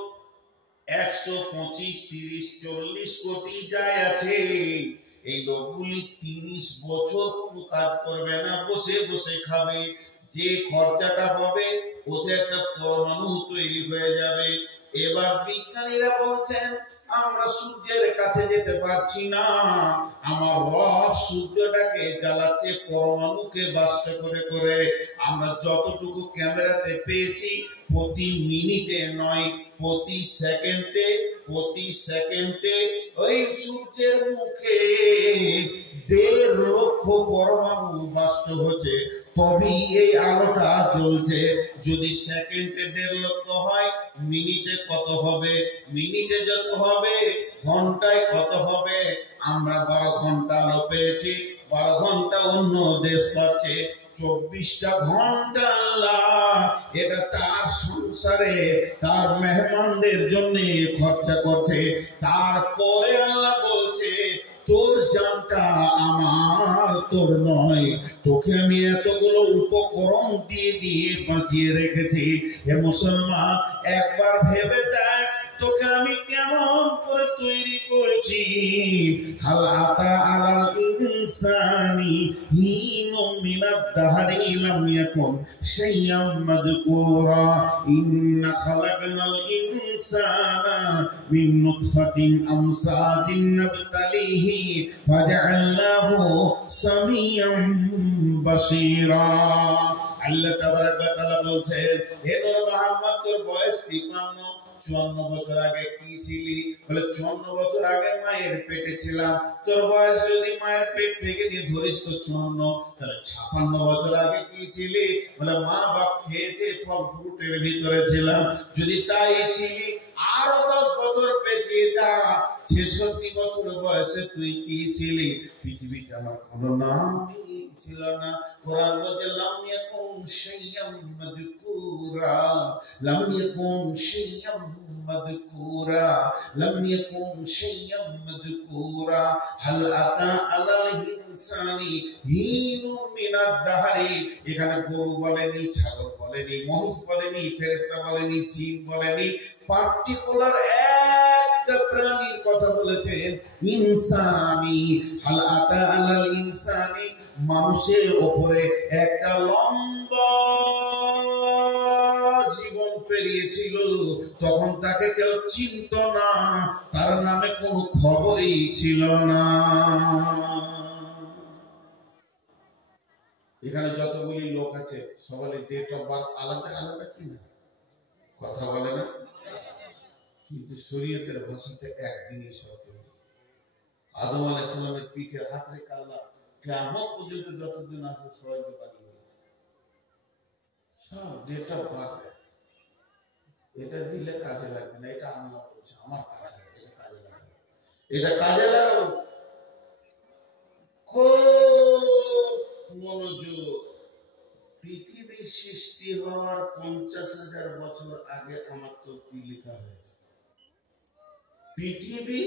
125, 30, 40 কোটি যায় আছে। এই লোকগুলি 30 বছর কোনো কাজ করবে না, বসে বসে খাবে। যে খরচাটা হবে ওতে একটা পরমাণু তৈরি হয়ে যাবে। এবার বিজ্ঞানীরা বলছেন আমরা সূর্যের কাছে যেতে পারছি না, আমার রব সূর্যটাকে জ্বালাচ্ছে পরমাণুকে বাষ্প করে করে। আমরা যতটুকু ক্যামেরাতে পেয়েছি প্রতি মিনিটে নয়, প্রতি সেকেন্ডে ওই সূর্যের মুখে 1.5 লক্ষ পরমাণু বাষ্প হচ্ছে, তবেই এই আলোটা জ্বলছে। যদি সেকেন্ডে 1.5 লক্ষ হয়, মিনিটে কত হবে? মিনিটে যত হবে ঘন্টায় কত হবে? আমরা 12 ঘন্টা আলো পেয়েছি, 12 ঘন্টা অন্য দেশ পাচ্ছে, 24টা ঘন্টা আল্লাহ এটা তার সংসারে তার মেহমানদের জন্য খরচা করছে। তারপরে আল্লাহ বলছে তোর জানটা আমার, তোর নয়। তোকে আমি এতগুলো উপকরণ দিয়ে দিয়ে বাঁচিয়ে রেখেছি। হে মুসলমান, একবার ভেবে দেখ তোকে আমি কেমন করে তৈরি করেছি। হাল আতা আলাল ইনসানি হিনুম মিনাদ দাহরি লাম ইয়াকুন শাইয়াম মাযকুরা ইন্না খালাকনাল ইনসানা মিন নুতফাতিন আমসাদিন নাবতালিহি ফাজআলনাহু সামিয়াম বাসীরা। আল্লাহ তাবারাক ওয়া তাআলা বলছেন, হে নূর মুহাম্মদ, তোর বয়স 54 বছর আগে কি ছিলি? বলে 54 বছর আগে মায়ের পেটে ছিলাম। তোর বয়স যদি মায়ের পেট থেকে নিয়ে ধরিস তো 54, তাহলে 56 বছর আগে কি ছিলি? বলে মা বাপ খেয়েছে ফল ফ্রুটের ভিতরে ছিলাম। যদি তাই ছিলি আরো 10 বছর পেছিয়ে যা, 66 বছর বয়সে তুই কি ছিলি? পৃথিবীতে আমার কোনো নাম ছিল না। কোরআন বলে লাম ইয়াকুন শাইয়াম মাযকুরা, লাম ইয়াকুন শাইয়াম মাযকুরা, লাম ইয়াকুন শাইয়াম মাযকুরা। হাল আতা আলাল ইনসানি হিনুম মিনাদ দাহরি। এখানে গরু বলেনি, ছাগল বলেনি, মহিষ বলেনি, ফেরেশতা বলেনি, জিন বলেনি, পার্টিকুলার একটা প্রাণীর কথা বলেছেন, ইনসানি। হাল আতা আলাল ইনসানি, মানুষের উপরে একটা লম্বা জীবন পেরিয়েছিল, তখন তাকে কেউ চিনত না, তার নামে কোনো খবরই ছিল না। এখানে যতগুলি লোক কাছে সবারই ডেট অফ বার্থ আলাদা আলাদা কিনা কথা বলে না, কিন্তু শরীয়তের ভাষাতে একদিনই সব। আদম আলাইহিস সালামের পিঠে হাত রেখে আল্লাহ কিয়ামত পর্যন্ত যতদিন আছে সবাইকে বানিয়ে সব ডেট অফ বার্থ। এটা দিলে কাজে লাগবে না, এটা আল্লাহ বলছে আমার কাছে, এটা কাজে লাগবে, এটা কাজে লাগাবো। মনোযোগ। পৃথিবীর সৃষ্টি হওয়ার 50,000 বছর আগে আমার তকদির লেখা হয়েছে। পৃথিবী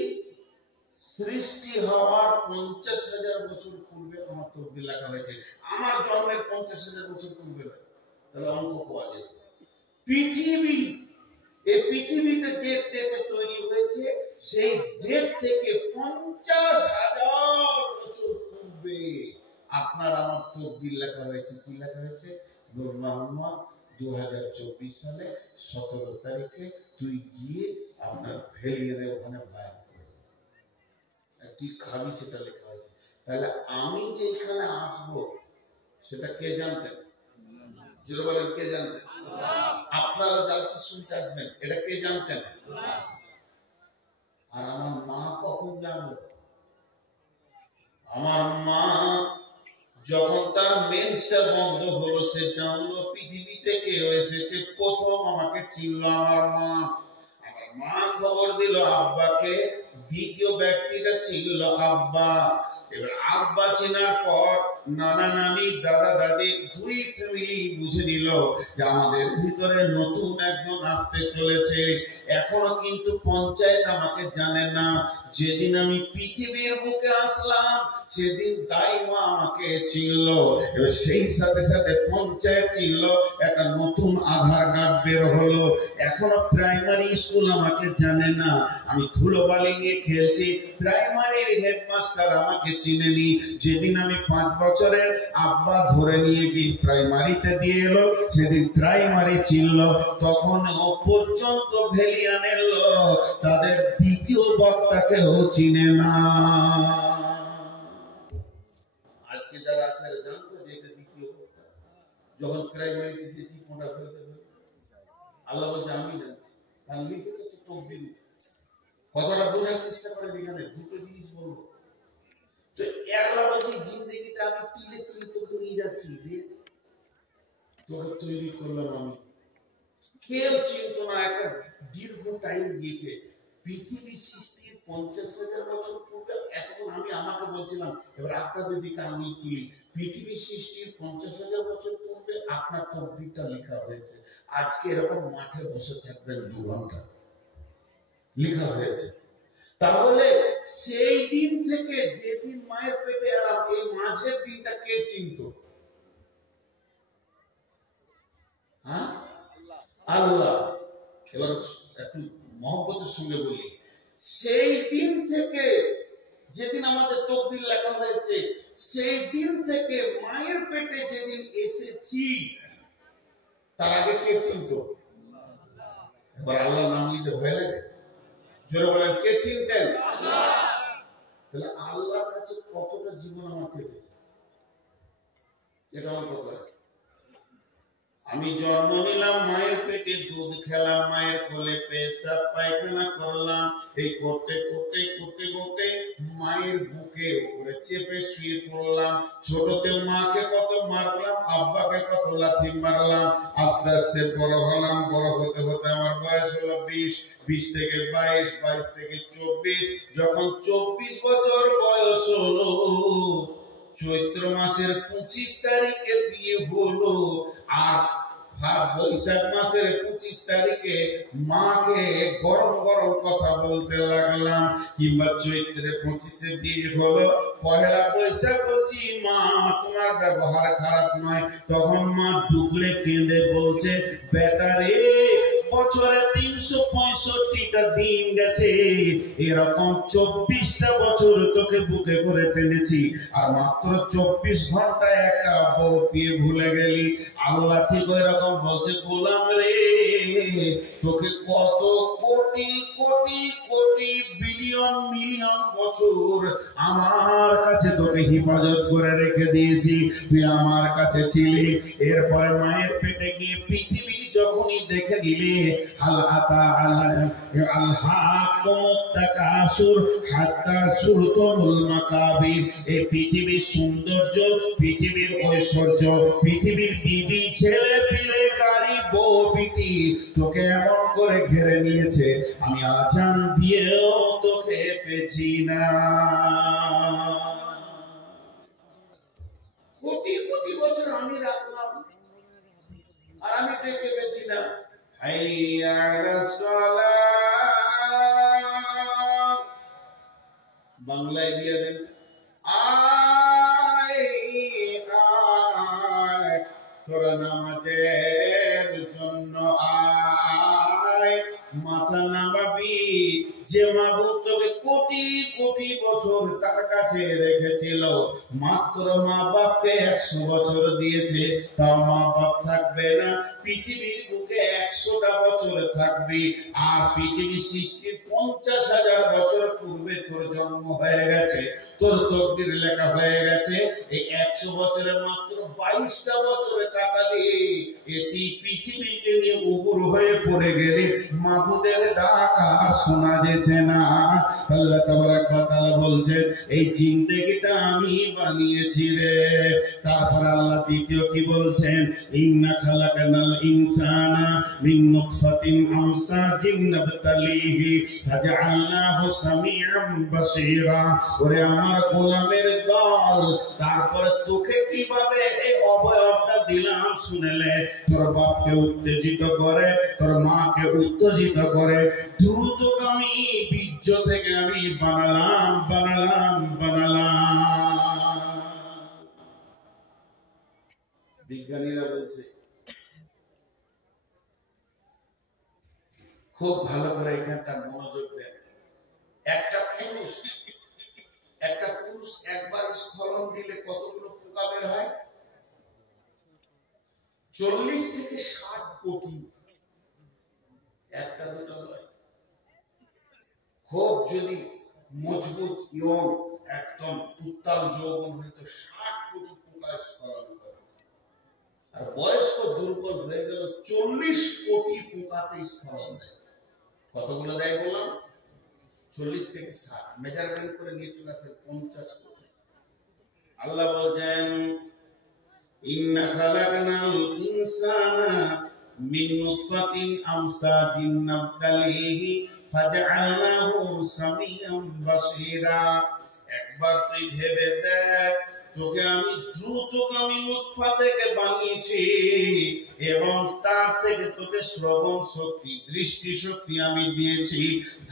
সৃষ্টি হওয়ার 50,000 বছর পূর্বে আমার তকদির লেখা হয়েছে। আমার জন্মের 50,000 বছর পূর্বে না, তাহলে অঙ্ক পাওয়া যেত। পৃথিবী, এই পৃথিবীতে যে ডেটে তৈরি হয়েছে সেই ডেট থেকে 50,000 বছর পূর্বে আপনার আমার তকদির লেখা হয়েছে। কি লেখা হয়েছে? নূর মোহাম্মদ 2024 সালে 17 তারিখে তুই গিয়ে আপনার ভেলিয়ারে ওখানে বায়ান করবি, কি খাবি সেটা লেখা হয়েছে। তাহলে আমি যে এখানে আসবো সেটা কে জানতেন? জোরে বলেন, কে জানতেন? আপনারা জালসা শুনতে আসবেন, এটা কে জানতেন? আর আমার মা কখন জানলো? আমার মা যখন তার মেন্সটা বন্ধ হলো, সে জানলো পৃথিবীতে কেউ এসেছে, প্রথম আমাকে চিনল আমার মা। আমার মা খবর দিল আব্বাকে, দ্বিতীয় ব্যক্তিটা চিনল আব্বা। এবার আব্বা চেনার পর নানা নানি দাদা দাদি দুই ফ্যামিলি বুঝে নিল যে আমাদের ভিতরে নতুন একজন আসতে চলেছে। এখনো কিন্তু পঞ্চায়েত আমাকে জানে না। যেদিন আমি পৃথিবীর বুকে আসলাম সেদিন দাইমা আমাকে চিনল, এবার সেই সাথে সাথে পঞ্চায়েত চিনল, একটা নতুন আধার কার্ড বের হলো। এখনো প্রাইমারি স্কুল আমাকে জানে না, আমি ধুলোবালি নিয়ে খেলছি, প্রাইমারির হেডমাস্টার আমাকে চিনেনি। যেদিন আমি 5 বছরের আব্বা ধরে নিয়ে গিয়ে প্রাইমারিতে দিয়ে এলো, সেদিন প্রাইমারি চিনল। তখন ও পর্যন্ত ভেলিয়ানের লোক তাদের দ্বিতীয় বক্তাকেও চিনে না। আজকে যারা আছে জানতো যে এটা দ্বিতীয় বক্তা। যখন প্রাইমারিতে দিয়েছি কোনটা ফেলতে হবে, আল্লাহ বলছে আমি জানছি, কারণ লিখে তো তকদির। কথাটা বোঝার চেষ্টা করে, এখানে দুটো জিনিস বলবো। তো একলা বলছি জিন্দগিটা আমি তিলে তিলে তোকে নিয়ে যাচ্ছি, তোকে তৈরি করলাম আমি। কেউ চিন্তা না, একটা দীর্ঘ টাইম গিয়েছে। পৃথিবী সৃষ্টির 50,000 বছর পূর্বে, এখন আমি আমাকে বলছিলাম, এবার আপনাদের দিকে আমি তুলি। পৃথিবী সৃষ্টির 50,000 বছর পূর্বে আপনার তকদিরটা লেখা হয়েছে। আজকে এরকম মাঠে বসে থাকবেন 2 ঘন্টা, লেখা হয়েছে। তাহলে সেই দিন থেকে যেদিন মায়ের পেটে এলাম, এই মাঝের দিনটা কে চিনত? হ্যাঁ, আল্লাহ। এবার একটু মহব্বতের সঙ্গে বলি, সেই দিন থেকে যেদিন আমাদের তকদির লেখা হয়েছে, সেই দিন থেকে মায়ের পেটে যেদিন এসেছি, তার আগে কে চিনত? এবার আল্লাহ নাম নিতে ভয় লাগে? জোরে বলেন, কে চিনতেন? তাহলে আল্লাহর কাছে কতটা জীবন আমার কেটেছে, এটা আমার কথা। আমি জন্ম নিলাম মায়ের পেটে, দুধ খেলাম মায়ের কোলে, পেশাব পায়খানা করলাম, এই করতে করতে করতে করতে মায়ের বুকে উপরে চেপে শুয়ে পড়লাম। ছোটতে মাকে কত মারলাম, আব্বাকে কত লাথি মারলাম। আস্তে আস্তে বড় হলাম, বড় হতে হতে আমার বয়স হলো 20, 20 থেকে 22, 22 থেকে 24। যখন 24 বছর বয়স হলো, চৈত্র মাসের 25 তারিখে বিয়ে হলো। আর বৈশাখ মাসের 25 তারিখে মাকে গরম গরম কথা বলতে লাগলাম, কিংবা চৈত্রে 25-এ বিয়ে হলো, পহেলা বৈশাখ বলছি মা তোমার ব্যবহার খারাপ নয়। তখন মা ডুকরে কেঁদে বলছে, বেটা রে, বছরে 365টা দিন গেছে, এরকম 24টা বছর তোকে বুকে করে টেনেছি, আর মাত্র 24 ঘন্টায় একটা বউ পেয়ে ভুলে গেলি। আল্লাহ ঠিক ওই রকম বলছে, গোলাম রে, তোকে কত কোটি কোটি কোটি বিলিয়ন মিলিয়ন বছর আমার কাছে তোকে হেফাজত করে রেখে দিয়েছি, তুই আমার কাছে ছিলি। এর এরপরে মায়ের পেটে গিয়ে পৃথিবী যখনই দেখে নিলে আল আতা আল হাকুমুত তাকাসুর হাত্তা সুরতুমুল মাকাবির, এই পৃথিবীর সৌন্দর্য, পৃথিবীর ঐশ্বর্য, পৃথিবীর বিবি ছেলে পিলে গাড়ি বউ বিটি তোকে এমন করে ঘিরে নিয়েছে, আমি আজান দিয়েও তোকে পেছি না। কোটি কোটি বছর আমি রাখলাম আর আমি দেখতে পেছি না। হাইয়া আলাস সালাহ, বাংলায় দিয়ে দেন, আয় আয় তোরা নামাজের জন্য আয়, মাথা নামাবি। যে মাবুদ তোকে কোটি কোটি বছর তার কাছে রেখেছিল, মাত্র মা বাপকে 100 বছর দিয়েছে, তাও মা বাপ থাকবে না, পৃথিবীর বুকে 100টা বছর থাকবি। আর পৃথিবী সৃষ্টির 50,000 বছর পূর্বে তোর জন্ম হয়ে গেছে, তোর তকদির লেখা হয়ে গেছে। এই 100 বছরে মাত্র 22টা বছরে কাটালি, এটি পৃথিবীকে নিয়ে উপর হয়ে পড়ে গেলে মাবুদের ডাক আর শোনা যেছে না। আল্লাহ তাবারাক ওয়া তাআলা বলছেন, এই জিন্দেগিটা আমি বানিয়েছি রে। তারপর আল্লাহ দ্বিতীয় কি বলছেন, ইন্না খালাকানাল ইনসানা মিন নুতফাতিন আমসাজিন নাবতালিহি ফাজআলনাহু সামিআন বাসীরা। ওরে আমার গোলামের দল, তারপরে তোকে কিভাবে এই অবয়বটা দিলাম শুনেলে, তোর বাপকে উত্তেজিত করে, তোর মাকে উত্তেজিত করে, দ্রুতগামী বীর্য থেকে আমি বানালাম। বিজ্ঞানীরা বলছে, খুব ভালো করে এখানটা মনোযোগ দেন। একটা পুরুষ একবার স্খলন দিলে কতগুলো পোকা বের হয়? 40 থেকে 60 কোটি। একটা দুটো নয়, খুব যদি মজবুত ইয়ং একদম উত্তাল যৌবন হয়তো 60 কোটি পোকা স্খলন করে। আর বয়স্ক দুর্বল হয়ে গেল 40 কোটি পোকাতে স্খলন দেয়। কতগুলো দেয় বললাম? 40 থেকে 60, মেজারমেন্ট করে নিয়ে চলে আসে 50 কোটি। আল্লাহ বলছেন, ইন্না খালাকনাল ইনসানা মিন নুতফাতিন আমসাজিন নাবতালিহি ফাজআলনাহু সামিআন বাসীরা। একবার তুই ভেবে দেখ, তোকে আমি দ্রুতগামী নুতফা থেকে বানিয়েছি এবং তার থেকে তোকে শ্রবণ শক্তি, দৃষ্টি শক্তি আমি দিয়েছি,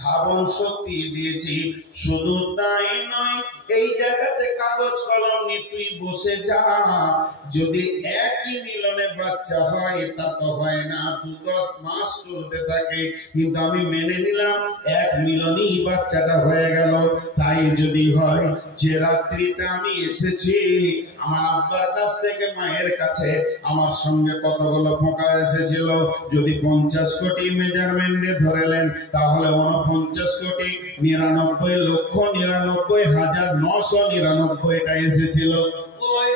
ধাবন শক্তি দিয়েছি। শুধু তাই নয়, এই জায়গাতে কাগজ কলম নিয়ে তুই বসে যা। যদি একই মিলনে বাচ্চা হয় তা তো হয় না, 10 মাস চলতে থাকে, কিন্তু আমি মেনে নিলাম এক মিলনেই বাচ্চাটা হয়ে গেল। তাই যদি হয় যে রাত্রিতে আমি এসেছি আমার আব্বার কাছ থেকে মায়ের কাছে, আমার সঙ্গে কতগুলো পোকা এসেছিল, যদি 50 কোটি মেজারমেন্টে ধরেলেন, তাহলে 49 কোটি 99,99,999টা এসেছিল। ওই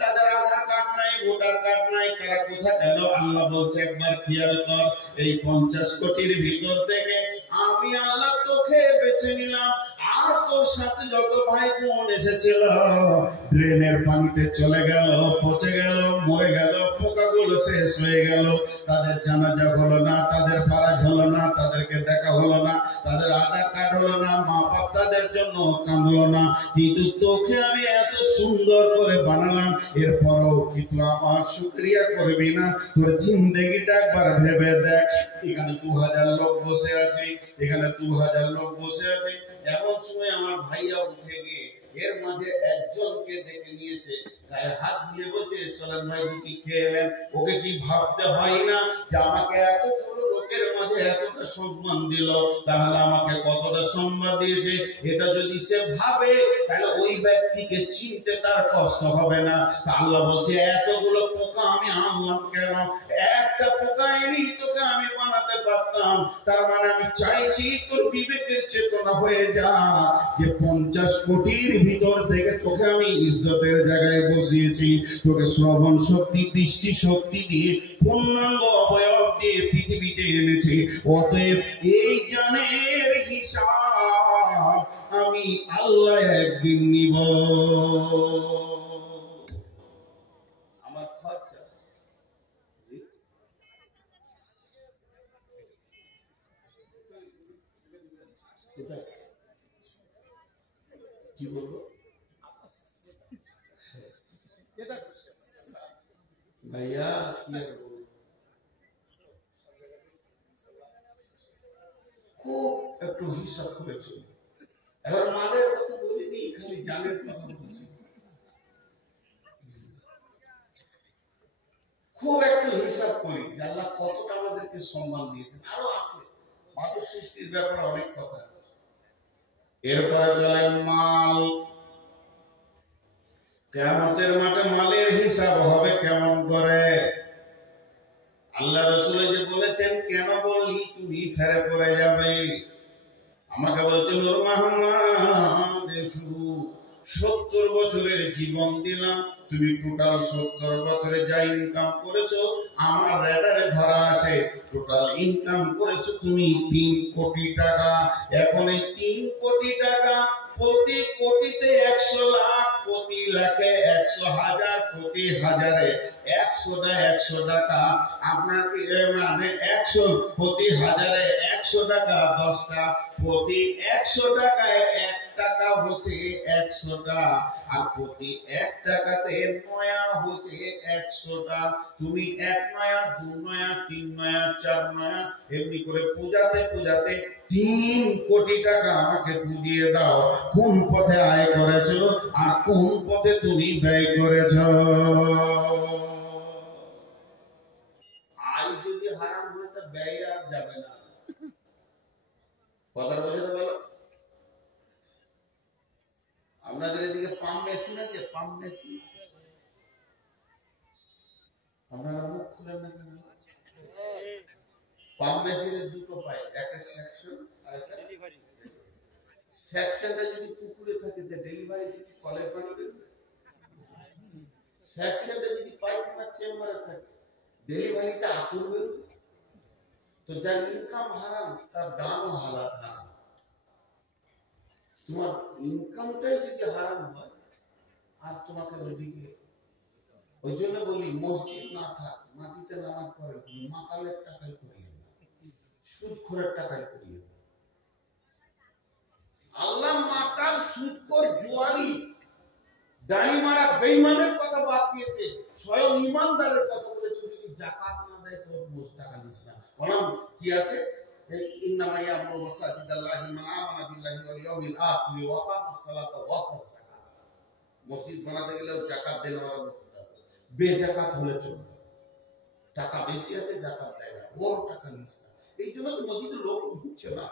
তাদের আধার কার্ড নাই, ভোটার কার্ড নাই, তারা কোথায় গেল? আল্লাহ বলছে, একবার খেয়াল কর, এই 50 কোটির ভিতর থেকে আমি আল্লাহ তোকে বেছে নিলাম। আর তোর সাথে যত ভাই বোন এসেছিল, ড্রেনের পানিতে চলে গেল, পচে গেল, মরে গেল, পোকাগুলো শেষ হয়ে গেল। তাদের জানাজা হলো না, তাদের ফারাজ হলো না, তাদেরকে দেখা হলো না, তাদের আধার কার্ড হলো না, মা বাপ তাদের জন্য কাঁদলো না। কিন্তু তোকে আমি এত সুন্দর করে বানালাম, এরপরও কিন্তু আমার শুকরিয়া করবি না। তোর জিন্দেগিটা একবার ভেবে দেখ। এখানে 2000 লোক বসে আছে, এখানে 2000 লোক বসে আছে। এমন সময় আমার ভাইয়া উঠে গিয়ে এর মাঝে একজনকে ডেকে নিয়েছে, গায়ে হাত দিয়ে বলছে, চলেন ভাই রুটি খেয়ে এলেন। ওকে কি ভাবতে হয় না যে আমাকে এতগুলো লোকের মাঝে এতটা সম্মান দিল, তাহলে আমাকে কতটা সম্মান দিয়েছে? এটা যদি সে ভাবে, তাহলে ওই ব্যক্তিকে চিনতে তার কষ্ট হবে না। আল্লাহ বলছে, এতগুলো পোকা আমি আনলাম কেন? একটা পোকা এনেই তোকে আমি বানাতে পারতাম। তার মানে আমি চাইছি তোর বিবেকের চেতনা হয়ে যা যে 50 কোটির ভিতর থেকে তোকে আমি ইজ্জতের জায়গায় বসিয়েছি, তোকে শ্রবণ শক্তি দৃষ্টি শক্তি দিয়ে পূর্ণাঙ্গ অবয়ব দিয়ে পৃথিবীতে এনেছি। অতএব এই জানের হিসাব আমি আল্লাহ একদিন নিব। আমার খরচা কি বলবো ভাইয়া, কি আর বলবো, খুব একটু হিসাব করেছে। এবার মালের কথা বলিনি, খালি জানের কথা বলছি। খুব একটু হিসাব করি যে আল্লাহ কতটা আমাদেরকে সম্মান দিয়েছেন। আরো আছে, মানুষ সৃষ্টির ব্যাপারে অনেক কথা আছে। এরপরে চলে মাল। কিয়ামতের মাঠে মালের হিসাব হবে কেমন করে? আল্লাহ রাসূল যে বলেছেন, কেন বললি তুমি ফেরে পড়ে যাবে? আমাকে বলছে, নূর মোহাম্মদ, শুধু 70 বছরের জীবন দিলাম, তুমি টোটাল 70 বছরে যা ইনকাম করেছো আমার রেডারে ধরা আছে। টোটাল ইনকাম করেছো তুমি 3 কোটি টাকা। এখন এই 3 কোটি টাকা প্রতি কোটিতে 100 লাখ, প্রতি লাখে 100 হাজার, প্রতি হাজারে 100 টাকা। আপনাকে মানে 100 প্রতি হাজারে 100 টাকা 10টা, প্রতি 100 টাকায় 1 টাকা হচ্ছে 100টা, আর প্রতি 1 টাকাতে নয়া হচ্ছে 100টা। তুমি 1 নয়া, 2 নয়া, 3 নয়া, 4 নয়া, এমনি করে পূজাতে পূজাতে 3 কোটি টাকা আমাকে বুঝিয়ে দাও, কোন পথে আয় করেছো আর কোন পথে তুমি ব্যয় করেছো। আয় যদি হারাম হয় তা ব্যয় আর যাবে না। কথা বুঝতে বলো? আপনাদের এদিকে পাম্প মেশিন আছে? পাম্প মেশিন আপনারা মুখ খুলে না কেন? পাম্প মেশিনের দুটো পায়, একটা সেকশন আর একটা ডেলিভারি। সেকশনটা যদি পুকুরে থাকে তে ডেলিভারি যদি কলের পানি বেরোবে। সেকশনটা যদি পায়খানা চেম্বারে থাকে ডেলিভারিটা আতুর বেরোবে। তো যার ইনকাম হারাম তার দামও হারাম। তোমার ইনকামটাই যদি হারাম হয় আর তোমাকে ওইদিকে, ওই জন্য বলি মসজিদ না থাক, মাটিতে নামাজ পড়ে, মাতালের টাকায় করিয়ে না, সুদখোরের টাকায় করিয়ে না। আল্লাহ মাতাল, সুদখোর, জুয়ারি, দাড়ি মারা বেঈমানের কথা বাদ দিয়েছে, স্বয়ং ঈমানদারের কথা বলেছে। যদি যাকাত না দেয় তো মোস্ট টাকা নিস না। বললাম কি আছে? ইন্নামা ইয়ামুরু মাসাজিদাল্লাহি মান আমানা বিল্লাহি ওয়াল ইয়াউমিল আখির ওয়া আকামাস সালাতা ওয়া আতাস যাকাত। মসজিদ বানাতে গেলেও যাকাত দেওয়ার লোক হতে হবে। বেযাকাত হলে চলবে না। টাকা বেশি আছে যাকাত দেয় না, ওর টাকা নিস না। এই জন্য তো মসজিদে লোক ঢুকছে না,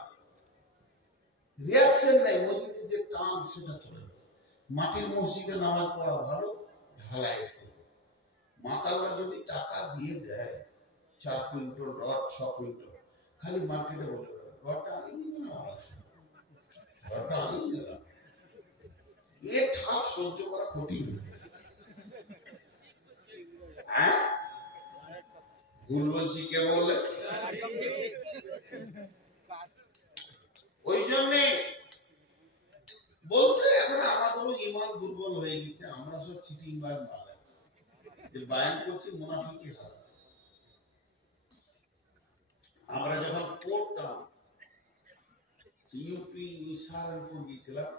রিয়াকশন নাই, মসজিদে যে টান সেটা চলে যাচ্ছে। মাটির মসজিদে নামাজ পড়া ভালো, ঢালাইতে। মাতালরা যদি টাকা দিয়ে দেয় 4 কুইন্টাল রড, 6 কুইন্টাল, খালি মার্কেটে বলে রডটা আমি নিয়ে না, রডটা আমি নিয়ে না, এ ঠাস সহ্য করা কঠিন। হ্যাঁ, ভুল বলছি কে বলে? ওই জন্যে বলতে এখন আমাদেরও ইমান দুর্বল হয়ে গেছে। আমরা সব চিটিংবাজ মাল, যে বায়ান করছি মুনাফিকি হালাল। আমরা যখন পড়তাম ইউপি সাহারানপুর গিয়েছিলাম,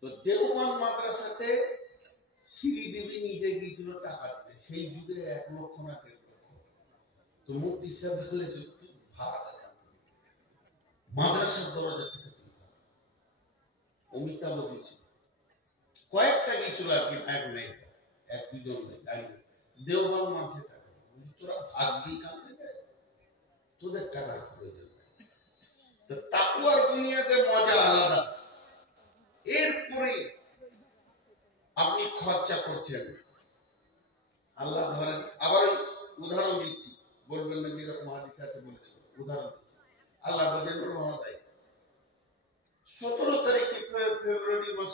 তো দেওবন্দ মাদ্রাসাতে শ্রীদেবী নিজে গিয়েছিল টাকা দিতে। সেই যুগে 1 লক্ষ না 1.5 লক্ষ। তো মুফতি সাহেব বলেছিল ভাড়া দেন, মাদ্রাসার দরজা থেকে অমিতাভ গিয়েছিল, কয়েকটা গিয়েছিল আর কি, এক নেই, 1-2 জন নেই, গাড়ি দেওবন্দ মাসে টাকা। তোরা ভাগবি কাঁদতে দেয়, তোদের টাকার প্রয়োজন। তো তাকুয়ার দুনিয়াতে মজা আলাদা। এরপরে আপনি খরচা করছেন, আল্লাহ ধরেন, আবার উদাহরণ দিচ্ছি, বলবেন না যেরকম হাদিস আছে বলেছিল, উদাহরণ দিচ্ছি। আল্লাহ বলেন,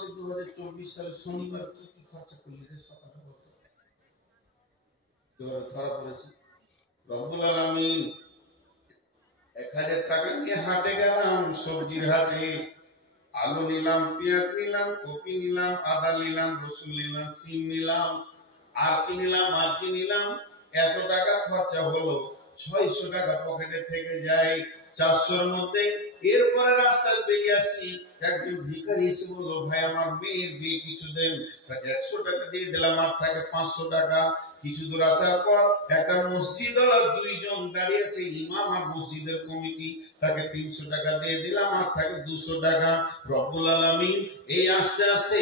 মাসে 2024 সালে শনিবার কি কি খরচা করলি রে সকালে বলতো? এবার ধরা পড়েছে। রব্বুল আলামিন 1000 টাকা নিয়ে হাটে গেলাম, সবজির হাটে। আলু নিলাম, পেঁয়াজ নিলাম, কপি নিলাম, আদা নিলাম, রসুন নিলাম, সিম নিলাম, আর কি নিলাম। এত টাকা খরচা হলো, 600 টাকা পকেটে থেকে যায় 400-র মধ্যে। এরপরে রাস্তায় বেরিয়ে আসছি, একজন ভিখারি এসে বললো, ভাই আমার মেয়ের বিয়ে কিছু দেন। তাকে 100 টাকা দিয়ে দিলাম, আর থাকে 500 টাকা। কিছু দূর আসার পর একটা মসজিদ ওরা 2 জন দাঁড়িয়েছে, ইমাম আর মসজিদের কমিটি। তাকে 300 টাকা দিয়ে দিলাম, আর থাকে 200 টাকা। রব্বুল আলামিন এই আস্তে আস্তে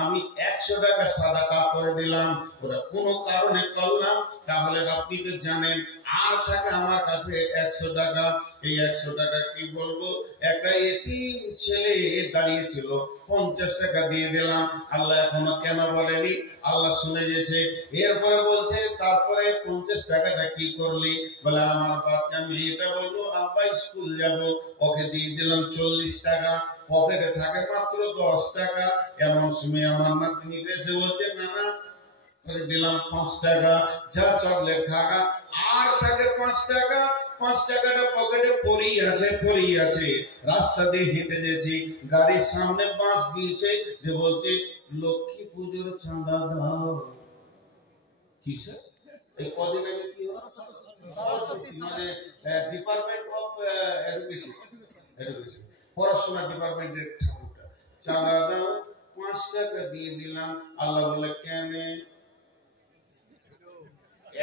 আমি 100 টাকা সাদাকা করে দিলাম। ওরা কোনো কারণে করলাম, তাহলে আপনি তো জানেন, আর থাকে আমার কাছে 100 টাকা। এই 100 টাকা কি বলবো, একটা এতিম ছেলে দাঁড়িয়েছিল, 50 টাকা দিয়ে দিলাম। আল্লাহ এখনো কেন বলেনি, আল্লাহ শুনে গেছে। এরপরে বলছে, তারপরে 50 টাকাটা কি করলি? বলে আমার বাচ্চা মেয়েটা বললো আব্বা স্কুল যাব, ওকে দিয়ে দিলাম 40 টাকা। পকেটে থাকে মাত্র 10 টাকা। এমন সময় আমার নাতনি এসে বলছে, না দিলাম 5 টাকা, যা চকলেট খাগা। আর থাকে 5 টাকা। 5 টাকাটা পকেটে পড়েই আছে। রাস্তা দিয়ে হেঁটে গেছি, গাড়ির সামনে বাস দিয়েছে, যে বলছে লক্ষ্মী পুজোর চাঁদা দাও। কিসে? এই কদিন আগে কি হলো, মানে ডিপার্টমেন্ট অফ এডুকেশন, পড়াশোনা ডিপার্টমেন্টের ঠাকুরটা, চাঁদা দাও। 5 টাকা দিয়ে দিলাম। আল্লাহ বলে, কেন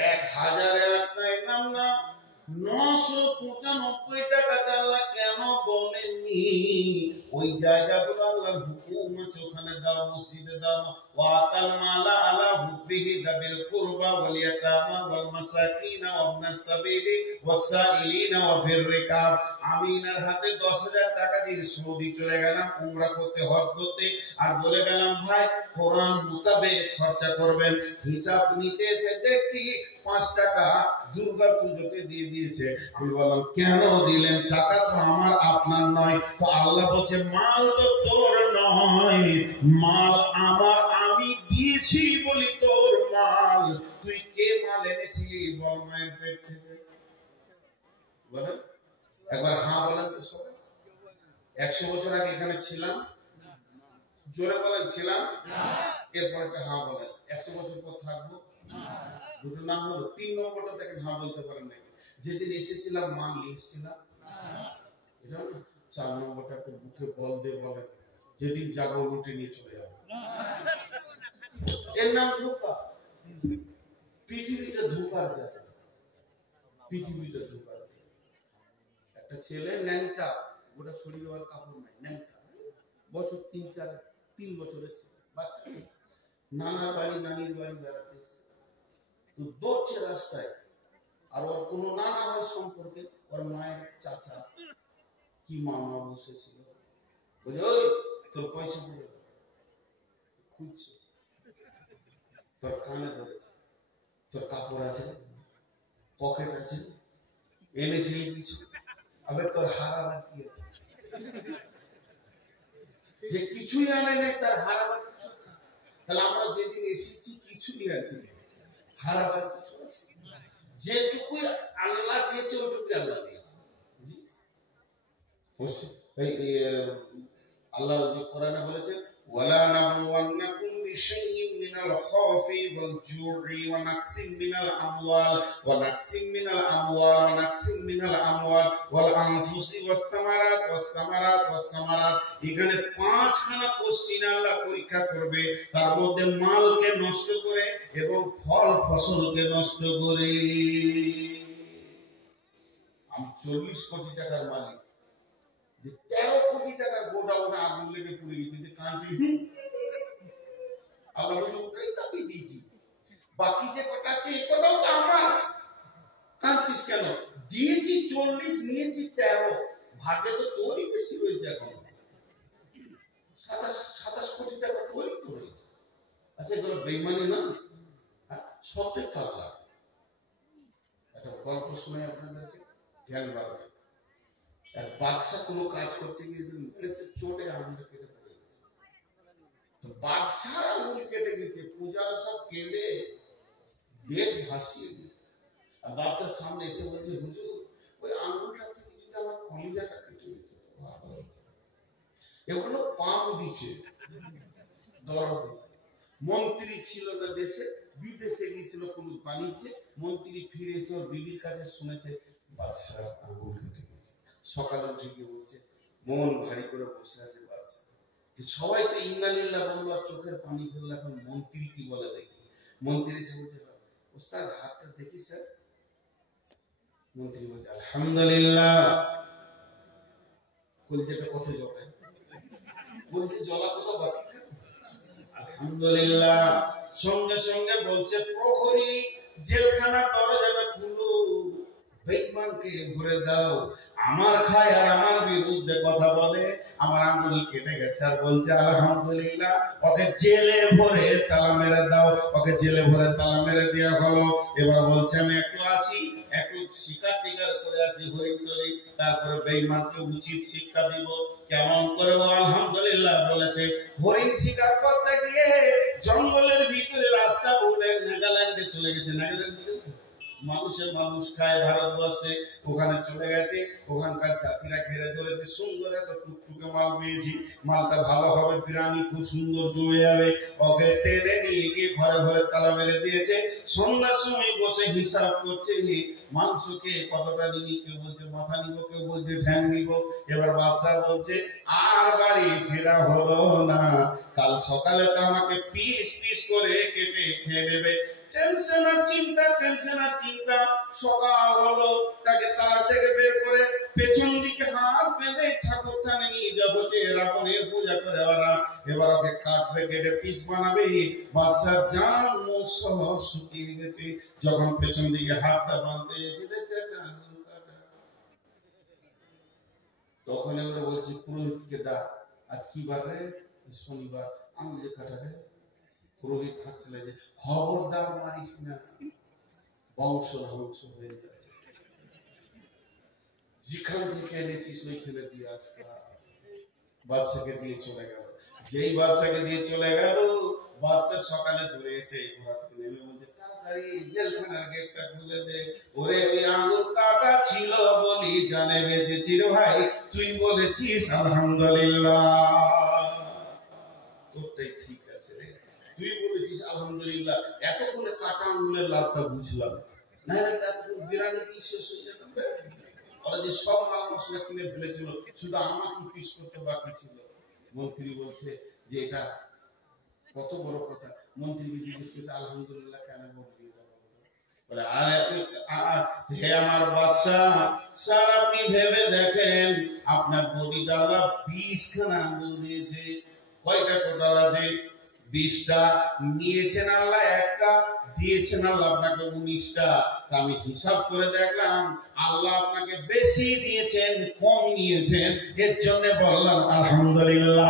1000 একটা এলাম না, 995 টাকা আল্লাহ কেন বলেননি? ওই জায়গাগুলো আল্লাহর হুকুম আছে, ওখানে দাও, মসজিদে দাও। ওয়াতাল মালা আলা হুব্বিহি দাবিল কুরবা ওয়াল ইয়াতামা ওয়াল মাসাকিন ওয়াবনাস সাবিলি ওয়াসাইলিনা ওয়া ফির রিকাব। আমি এনার হাতে 10,000 টাকা দিয়ে সৌদি চলে গেলাম উমরা করতে, হজ করতে, আর বলে গেলাম ভাই কোরআন মোতাবেক খরচা করবেন। হিসাব নিতে এসে দেখছি 5 টাকা দুর্গা পুজোতে দিয়ে দিয়েছে। আমি বললাম, কেন দিলেন? টাকা তো আমার আপনার নয়। তো আল্লাহ বলছে, মাল তো তোর নয়, মাল আমার, আমি দিয়েছি বলি তোর মাল। তুই কে মাল এনেছিলি বল মায়ের পেট থেকে? বলেন একবার, হ্যাঁ বলেন তো সবাই। 100 বছর আগে এখানে ছিলাম? জোরে বলেন ছিলাম। এরপর একটা হ্যাঁ বলেন। 100 বছর পর থাকবো? দুটো নাম হলো। 3 নম্বরটা দেখেন, হ্যাঁ বলতে পারেন নাকি? যেদিন এসেছিলাম মাল নিয়ে এসেছিলাম, এটা না। 4 নম্বরটা একটু বুকে বল দিয়ে বলেন, যেদিন যাবো লুটে নিয়ে চলে যাবো। এর নাম ধোঁকা। পৃথিবীটা ধোঁকার জায়গা, পৃথিবীটা ধোঁকার জায়গা। একটা ছেলে ন্যাংটা, গোটা শরীর আর কাপড় নাই, ন্যাংটা, বছর 3 বছরের ছেলে, বাচ্চা, নানার বাড়ি নানির বাড়ি বেড়াতে এসেছে। তো দৌড়ছে রাস্তায়, আর ওর কোনো নানা হয় সম্পর্কে, ওর মায়ের চাচা কি মামা বসেছিল, বলে ওই তোর পয়সা পড়ে খুঁজছে, তোর কানে ধরেছে, তোর কাপড় আছে, পকেট আছে, এনেছিলি কিছু, আবে তোর হারাবার কি আছে? যে কিছুই আনে নেই, তার হারাবার কিছু। তাহলে আমরা যেদিন এসেছি কিছুই আছে, হারাবার কিছু আছে? যেটুকু আল্লাহ দিয়েছে ওটুকু আল্লাহ দিয়েছে। আল্লাহ কোরআনে বলেছেন, ওয়ালা নাবলুওয়ান্নাকুম বিশাইইন মিনাল খাউফি ওয়াল জু'i ওয়া নাকসিম মিনাল আমওয়াল ওয়াল আনফুসি ওয়াস সামারাত। এখানে 5খানা কোশ্চেন আল্লাহ পরীক্ষা করবে, তার মধ্যে মালকে নষ্ট করে এবং ফল ফসলকে নষ্ট করে। আমি 40 কোটি টাকার মালিক, যে 13 কোটি টাকা গোডাউনে আগুন লেগে পুড়ে গেছে, কাঁদছি। আল্লাহ বলে, ওটাই তো আমি দিয়েছি, বাকি যে কটা আছে এই কটাও তো আমার। কাঁদছিস কেন? দিয়েছি 40, নিয়েছি 13, ভাগ্যে তো তোরই বেশি রয়েছে। এখন 27 কোটি টাকা তোরই তো রয়েছে। আচ্ছা, এগুলো বেইমানি না? সবটাই কাল্লা। একটা গল্প শোনাই আপনাদেরকে, জ্ঞান বাড়বে। এক বাদশা কোনো কাজ করতে গিয়ে চোটে আঙুলটা কেটে পড়ে গেছে। তো বাদশার আঙুল কেটে গেছে, পূজারা সব কেঁদে দেশ ভাসিয়ে দিল। আর বাদশার সামনে এসে বলছে, হুজুর ওই আঙুলটা থেকে যদি আমার কলিজাটা কেটে যেত ভালো হতো। এগুলো পাম দিচ্ছে দরদ। মন্ত্রী ছিল না দেশে, বিদেশে গিয়েছিল কোন বাণিজ্যে, মন্ত্রী ফিরে এসে ওর বিবির কাছে শুনেছে বাদশার আঙুল কেটে গেছে। সকালে উঠে গিয়ে বলছে, মন ভারী করে বসে আছে বাদশা। সবাই তো ইন্নালিল্লাহ বললো আর চোখের পানি ফেললো, এখন মন্ত্রী কি বলে দেখি। মন্ত্রী এসে বলছে, ওস্তাদ হাতটা দেখি স্যার। মন্ত্রী বলছে, আলহামদুলিল্লাহ। কলজেটা কত জলে, কলজে জ্বলা কত বাকি, আলহামদুলিল্লাহ। সঙ্গে সঙ্গে বলছে, প্রহরী জেলখানার দরজাটা খুলো, বেঈমানকে ভরে দাও। আমার খায় আর আমার বিরুদ্ধে কথা বলে, আমার আঙুল কেটে গেছে আর বলছে আলহামদুলিল্লাহ। ওকে জেলে ভরে তালা মেরে দাও। ওকে জেলে ভরে তালা মেরে দেওয়া হলো। এবার বলছে, আমি একটু আসি, একটু শিকার টিকার করে আসি হরিণ ধরি, তারপরে বেঈমানকে উচিত শিক্ষা দিব। কেমন করে ও আলহামদুলিল্লাহ বলেছে। হরিণ শিকার করতে গিয়ে জঙ্গলের ভিতরে রাস্তা বলে নাগাল্যান্ডে চলে গেছে। নাগাল্যান্ডে মানুষের মানুষ খায় ভারতবর্ষে, ওখানে চলে গেছে। ওখানকার জাতিরা ঘিরে ধরেছে, সুন্দর এত টুকটুকে মাল পেয়েছি, মালটা ভালো হবে, বিরিয়ানি খুব সুন্দর জমে যাবে। ওকে টেনে নিয়ে গিয়ে ঘরে ঘরে তালা মেরে দিয়েছে। সন্ধ্যার সময় বসে হিসাব করছে, মাংস খেয়ে কতটা নিবি, কেউ বলছে মাথা নিব, কেউ বলছে ঠ্যাং নিব। এবার বাদশা বলছে, আর বাড়ি ফেরা হলো না, কাল সকালে তো আমাকে পিস পিস করে কেটে খেয়ে নেবে। টেনশন আর চিন্তা, টেনশন আর চিন্তা। সকাল হলো, তাকে তালা থেকে বের করে পেছন দিকে হাত বেঁধে ঠাকুর থানে নিয়ে যাবো, যে রাবণের পূজা করে এবার ওকে কাটবে, কেটে পিস বানাবে। বাদশার জান মুখ সহ শুকিয়ে গেছে। যখন পেছন দিকে হাতটা বাঁধতে গেছে, দেখছে একটা আঙুল কাটা। তখন এবারে বলছে, পুরোহিতকে ডাক। আজ কি বার রে? শনিবার। আঙুল কাটা রে। পুরোহিত হাসছে, যে খবরদার মারিস না, বংশ ধ্বংস হয়ে যাবে। যেখান থেকে এনেছিস ওইখানে দিয়ে আসবে। বাদশাকে দিয়ে চলে গেল। যেই বাদশাকে দিয়ে চলে গেল, বাদশা সকালে ধরে এসে ঘোড়া থেকে নেমে বলছে, তাড়াতাড়ি জেলখানার গেটটা খুলে দে। ওরে ওই আঙুল কাটা ছিল বলি জানে বেঁচেছি রে ভাই, তুই বলেছিস আলহামদুলিল্লাহ। তোরটাই ঠিক আছে রে, তুই বলেছিস আলহামদুলিল্লাহ। এতক্ষণে কাটা আঙুলের লাভটা বুঝলাম, না এতক্ষণ বিরিয়ানি কি শেষ হয়ে যেত। ওরা যে সব মাল মশলা কিনে ফেলেছিল, শুধু আমাকে পিস করতে বাকি ছিল। মন্ত্রী বলছে যে এটা কত বড় কথা। মন্ত্রীকে জিজ্ঞেস করছে, আলহামদুলিল্লাহ কেন বলবি? বলে, হে আমার বাদশাহ, স্যার আপনি ভেবে দেখেন, আপনার বডিতে আল্লাহ 20 খানা আঙ্গুল দিয়েছে। কয়টা টোটাল আছে? 20টা। নিয়েছেন আল্লাহ একটা, দিয়েছেন আল্লাহ আপনাকে 19টা। আমি হিসাব করে দেখলাম, আল্লাহ আপনাকে বেশি দিয়েছেন কম নিয়েছেন, এর জন্য বললাম আলহামদুলিল্লাহ।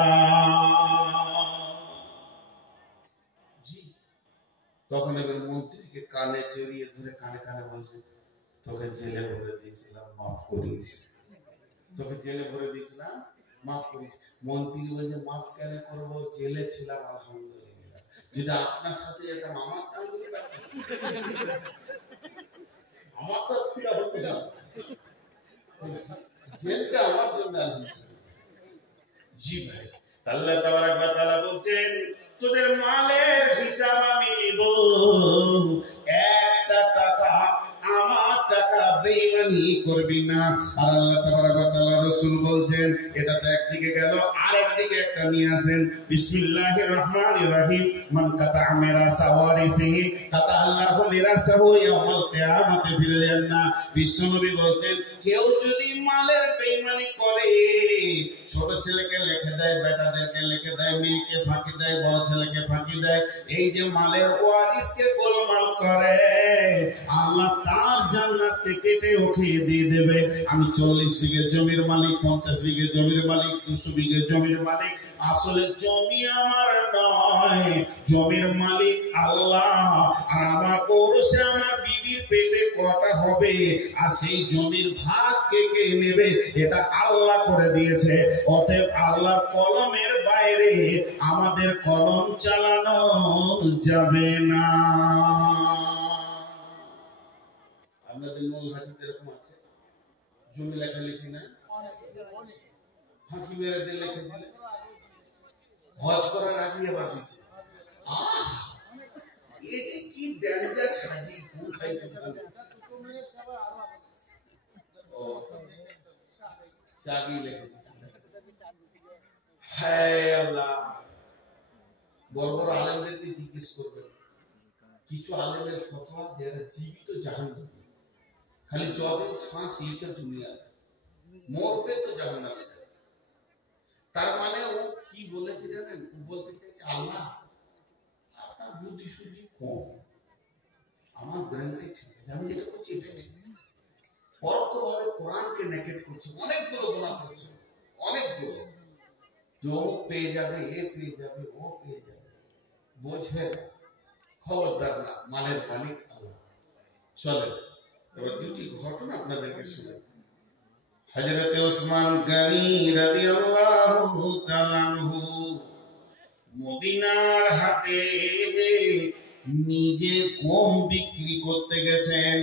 তখন এবার মন্ত্রীকে কানে জড়িয়ে ধরে কানে কানে বলছে, তোকে জেলে ভরে দিয়েছিলাম, মাফ করিস। তোকে জেলে ভরে দিয়েছিলাম, মাফ করিস। মন্ত্রী বলছে, মাফ কেন করবো, জেলে ছিলাম আলহামদুলিল্লাহ। যদি আপনার সাথে যেতাম, আমার আঙ্গুল কাটতো, আমার তো ফিরা হতো না। জেলটা আমার জন্য জি ভাই। আল্লাহ তাবারাক ওয়া তাআলা বলছেন, তোদের মালের হিসাব আমি নিব। একটা টাকা আমার টাকা বেঈমানি করবি না। আর আল্লাহ তাবারাক ওয়া তাআলা রাসূল বলছেন, এটা তো একদিকে গেল, আরেকদিকে একটা নিয়ে আসেন। বিসমিল্লাহির রহমানির রহিম। মান কাতা মিরাসা ওয়ারিসিহি কাতা আল্লাহু মিরাসাহু ইয়াউমাল কিয়ামাতি ফিল জান্নাহ। বিশ্বনবী বলছেন, কেউ যদি মালের বেঈমানি করে, ছোট ছেলেকে লিখে দেয়, বেটাদেরকে লিখে দেয়, মেয়েকে ফাঁকি দেয়, বড় ছেলেকে ফাঁকি দেয়, এই যে মালের ওয়ারিসকে গোলমাল করে, আল্লাহ তার জান্নাত থেকে কেটে ওকে দিয়ে দেবে। আমি 40 বিঘে জমির মালিক, 50 বিঘে জমির মালিক, 200 বিঘে জমির মালিক, আসলে জমি আমার নয়, জমির মালিক আল্লাহ। আর আমার পৌরসে আমার বিবির পেটে কটা হবে, আর সেই জমির ভাগ কে কে নেবে, এটা আল্লাহ করে দিয়েছে। অতএব আল্লাহর কলমের বাইরে বাইরে আমাদের কলম চালানো যাবে না। আপনাদের মূল হাজিতে এরকম আছে, জমি লেখালেখি নাই, ফাঁকি মেরে দিয়ে লেখে দিলে, হজ করার আগে আবার দিচ্ছে। এটি কি ডেঞ্জার সাজি কোন খাইতে ভালো। ও চাবি লেখে হায় আল্লাহ। বড় বড় আলেমদেরকে জিজ্ঞেস করবেন, কিছু আলেমের ফতোয়া যারা জীবিত জাহান্নামী, খালি যতদিন শ্বাস নিচে দুনিয়া মরবে তো জাহান্নামে যাবে। তার মানে ও কি বলেছে জানেন? ও বলতে চাইছে আল্লাহ আপনার বুদ্ধি শুদ্ধি কম, আমার ব্রেনটাই ঠিক আছে, আমি যেটা করছি এটা ঠিক। পরোক্ষভাবে কোরআনকে নেকেট করছে, অনেকগুলো গোনা করছে, অনেকগুলো। যে ও পেয়ে যাবে, এ পেয়ে যাবে, ও পেয়ে যাবে, বোঝে খবরদার না, মালের মালিক আল্লাহ। চলে এবার দুটি ঘটনা আপনাদেরকে শুনে। হযরত ওসমান গনি রাদিয়াল্লাহু তাআলা আনহু মদিনার হাটে নিজে গম বিক্রি করতে গেছেন।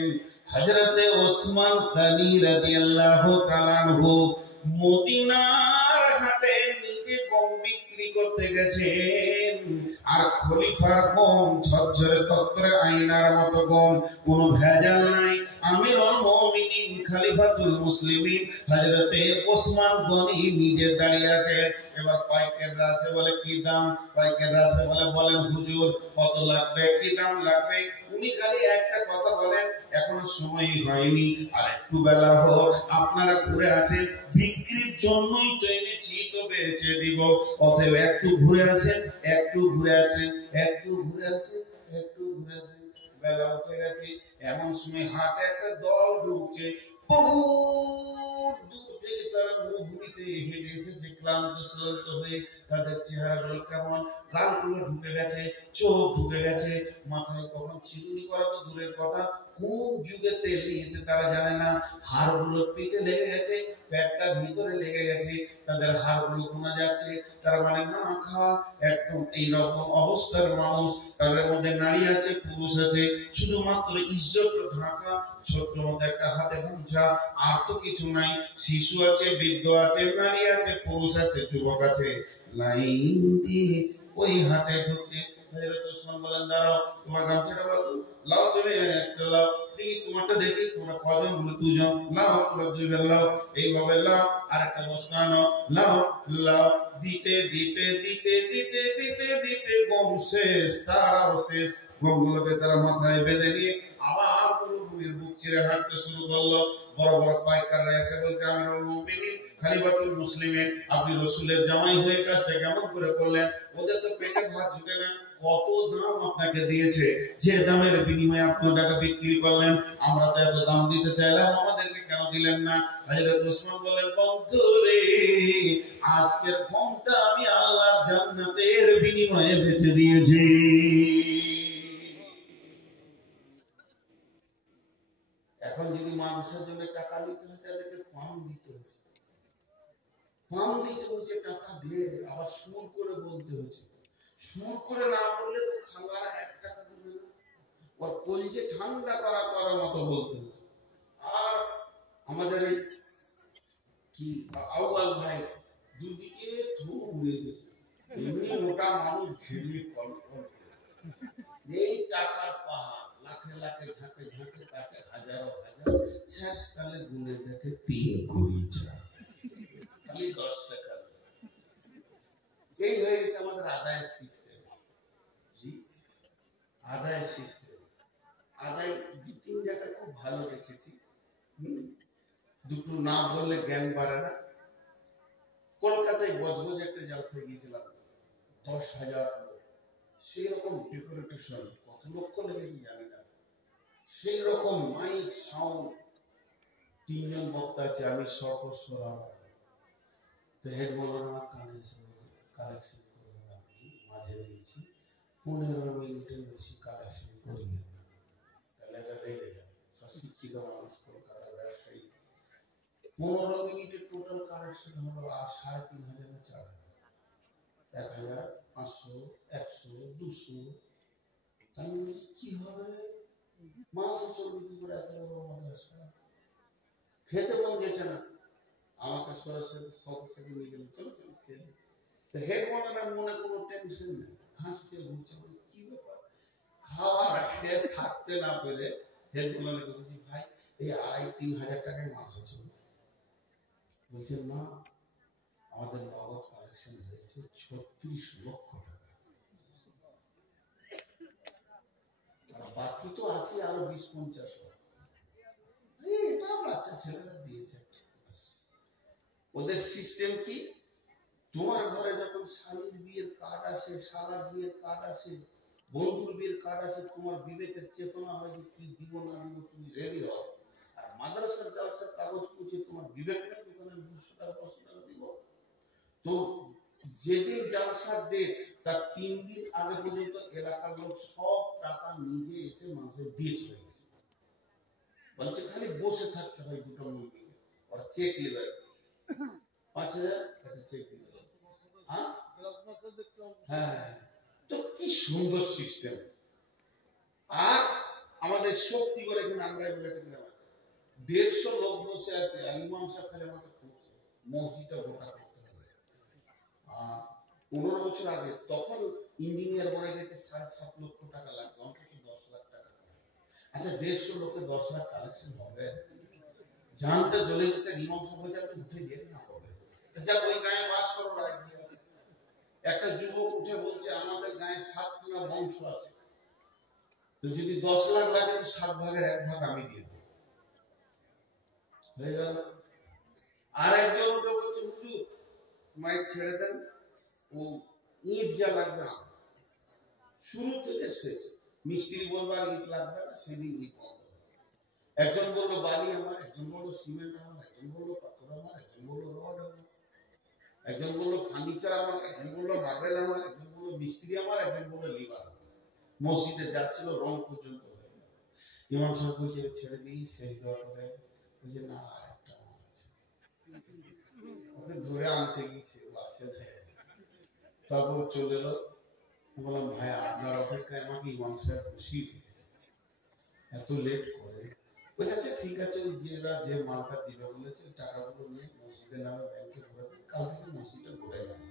হযরত ওসমান গনি রাদিয়াল্লাহু তাআলা আনহু মদিনার হাটে নিজে গম বিক্রি করতে গেছেন। আর খলিফার গম ঝরঝরে তত্ত্বরে আয়নার মতো গম, কোনো ভেজাল নাই। আমিরুল মুমিনিন খলিফাতুল মুসলিমিন হযরত ওসমান গনি নিজে দাঁড়িয়ে আছে। এবার পাইকাররা আসে, বলে কি দাম? পাইকাররা আসে বলে, বলেন হুজুর কত লাগবে, কি দাম লাগবে? উনি খালি একটা কথা বলেন, এখনো সময় হয়নি, আর একটু বেলা হোক, আপনারা ঘুরে আসেন, বিক্রির জন্যই তো এনেছি, তো বেচে দিব, অতএব একটু ঘুরে আসেন, একটু ঘুরে আসেন, একটু ঘুরে আসেন, একটু ঘুরে আসেন। বেলা উঠে গেছে, এমন সময় হাটে একটা দল ঢুকছে, বহু দূর থেকে তারা মরুভূমিতে হেঁটে এসেছে, ক্লান্ত শ্রান্ত হয়ে। তাদের চেহারাগুলো কেমন, গালগুলো ঢুকে গেছে, চোখ ঢুকে গেছে, মাথায় কখন চিরুনি করা তো দূরের কথা, কোন যুগে তেল নিয়েছে তারা জানে না। হাড়গুলো পেটে লেগে গেছে, পেটটা ভিতরে লেগে গেছে, তাদের হাড়গুলো ঘুমা যাচ্ছে। তার মানে না খাওয়া একদম এইরকম অবস্থার মানুষ। তাদের মধ্যে নারী আছে, পুরুষ আছে, শুধুমাত্র ইজ্জত ঢাকা, ছোট্ট মতো একটা হাতে গামছা, আর তো কিছু নাই। শিশু আছে, বৃদ্ধ আছে, নারী আছে, পুরুষ আছে, যুবক আছে, লাইন দিয়ে ওই হাটে ঢুকছে। হযরত ওসমান বলেন, দাঁড়াও, তোমার গামছাটা বাঁধো, লাও তুমি একটা লাও, দেখি তোমারটা দেখি, তোমরা কজন? বলে দুজন। লাও, তোমরা দুইবার লাও, এইভাবে লাও, আর একটা বস্তা নাও, লাও লাও। দিতে দিতে দিতে দিতে দিতে দিতে গম শেষ, তারাও শেষ। গমগুলোকে তারা মাথায় বেঁধে নিয়ে আবার মরুভূমির বুক চিরে হাঁটতে শুরু করলো। বড় বড় পাইকাররা এসে বলছে, আমিরুল মুমিনিন খলিফাতুল মুসলিমিন, আপনি রাসূলের জামাই হয়ে কাজটা কেমন করে করলেন? ওদের তো পেটে ভাত জুটে না, কত দাম আপনাকে দিয়েছে, যে দামের বিনিময়ে আপনি ওটাকে বিক্রি করলেন, আমরা তো এত দাম দিতে চাইলাম, আমাদেরকে কেন দিলেন না? হযরত ওসমান বলেন, বন্ধু রে, আজকের গমটা আমি আল্লাহর জান্নাতের বিনিময়ে বেচে দিয়েছি। এখন যদি মানুষের জন্য টাকা নিতে হয়, তাদেরকে ফার্ম দিতে হচ্ছে, ফার্ম দিতে হচ্ছে, টাকা দিয়ে আবার সুর করে বলতে হচ্ছে। সুর করে না বললে তো খালারা 1 টাকা দেবে না, ওর কলজে ঠান্ডা করার মতো বলতে হচ্ছে। আর আমাদের এই কি আউয়াল ভাই দুদিকে ধু উড়ে গেছে, এমনি মোটা মানুষ ঘেরিয়ে কল কল এই টাকার পাহাড়, লাখে লাখে ঝাঁকে ঝাঁকে টাকা, হাজারো হাজার, শেষকালে গুনে দেখে 3 কোটি চায়, খালি 10 টাকা। এই হয়ে গেছে আমাদের আদায়ের সিস্টেম। জি, আদায়ের সিস্টেম। আদায় 2-3 জায়গায় খুব ভালো রেখেছি, দুটো না বললে জ্ঞান বাড়ে না। কলকাতায় বজবজ একটা জালসায় গিয়েছিলাম, 10,000 লোক, সেই রকম ডেকোরেশন, কত লক্ষ লেগেছে জানি না, সেই রকম মাইক সাউন্ড, 3 জন বক্তা আছে, আমি সর্বস্বর তো হেড মৌলানা কালেকশন করে আমি মাঝে দিয়েছি, 15 মিনিটের বেশি কালেকশন করি না, তাহলে এটা রেগে যাবে। শিক্ষিত মানুষ, কলকাতা ব্যবসায়ী, 15 মিনিটের টোটাল কালেকশন হলো 3,500 না 4,000। 1000, 500, 100, 200, তাই কি হবে? মাসে চলবে কি করে এত বড় মাদ্রাসা? খেতে মন গেছে না, আমাকে সরাসরি সবকে নিয়ে গেলেন, চলো চলো খেয়ে। হেড মাস্টারের মনে কোনো টেনশন নেই, হাসছে ঘুরছে, কি ব্যাপার? খাওয়ার খেয়ে থাকতে না পেরে হেড মাস্টারকে বলছি, ভাই এই 2500-3000 টাকায় মাছ হচ্ছে। বলছে না, আমাদের নগদ কালেকশন হয়েছে 36 লক্ষ টাকা, বাকি তো আছে আরো 20-50 লাখ। এটা বাচ্চা ছেলেরা দিয়েছে। ওদের সিস্টেম কি, তোমার ঘরে যখন শালীর বিয়ের কার্ড আসে, শালার বিয়ের কার্ড আসে, বন্ধুর বিয়ের কার্ড আসে, তোমার বিবেকের চেতনা হয় যে কি দিব না দিব, তুমি রেডি হও। আর মাদ্রাসার জালসার কাগজ পুছে তোমার বিবেক নেই দোকানে 200 টাকা 500 টাকা দিব। তো যেদিন জালসার ডেট তার 3 দিন আগে পর্যন্ত এলাকার লোক সব টাকা নিজে এসে মানুষের দিয়ে চলে গেছে। বলছে খালি বসে থাকতে হয় দুটো মুরগি, ওরা চেক নেবে 5000 একটা চেক দিবে। হ্যাঁ, তো কি সুন্দর সিস্টেম। আর আমাদের শক্তিগড় এখানে আমরা এগুলো 150 লোক বসে আছে, আর ইমাম সাহেব খালি আমাকে খুঁজছে মসজিদটা গোটা করতে হবে। 15 বছর আগে তখন ইঞ্জিনিয়ার বলে গেছে 7.5 লক্ষ টাকা লাগবে, অন্তত 10 লাখ টাকা। আচ্ছা 150 লোকে 10 লাখ কালেকশন হবে? জানটা জ্বলে যেতে ইমাম সাহেব যাতে উঠে দিয়ে না হবে। যা ওই গায়ে বাস করো রাখবে। একটা যুবক উঠে বলছে আমাদের গায়ে 7খানা বংশ আছে, তো যদি 10 লাখ লাগে তো 7 ভাগের 1 ভাগ আমি দিয়ে দেবো, হয়ে গেল। আর একজন উঠে বলছে হুজুর মাইক ছেড়ে দেন, ও ইট যা লাগবে শুরু থেকে শেষ, মিস্ত্রি বলবো আর ইট লাগবে না, সেদিন ইট বন্ধ। একজন বললো বালি আমার, একজন বললো সিমেন্ট আমার, একজন বললো পাথর আমার, একজন বললো রড আমার, একজন বললো ফার্নিচার আমার, একজন বললো মার্বেল আমার, একজন বললো মিস্ত্রি আমার, একজন বললো লিভার। মসজিদে যাচ্ছিল রং পর্যন্ত হয়ে গেল। ইমাম সাহেব বলছে ছেড়ে দিই, সেই দোয়া করে বলছে না আরেকটা আমার আছে, ওকে ধরে আনতে গিয়েছে বাসে। তারপর চলে এলো, বললাম ভাই আপনার অপেক্ষায় আমাকে ইমাম সাহেব খুশি এত লেট করে। বলছে আচ্ছা ঠিক আছে, ওই যে মালটা দিবে বলেছে টাকাগুলো নিয়ে মসজিদের নামে ব্যাংকে ভরে দিন, কাল থেকে মসজিদে ঘুরে যাবে।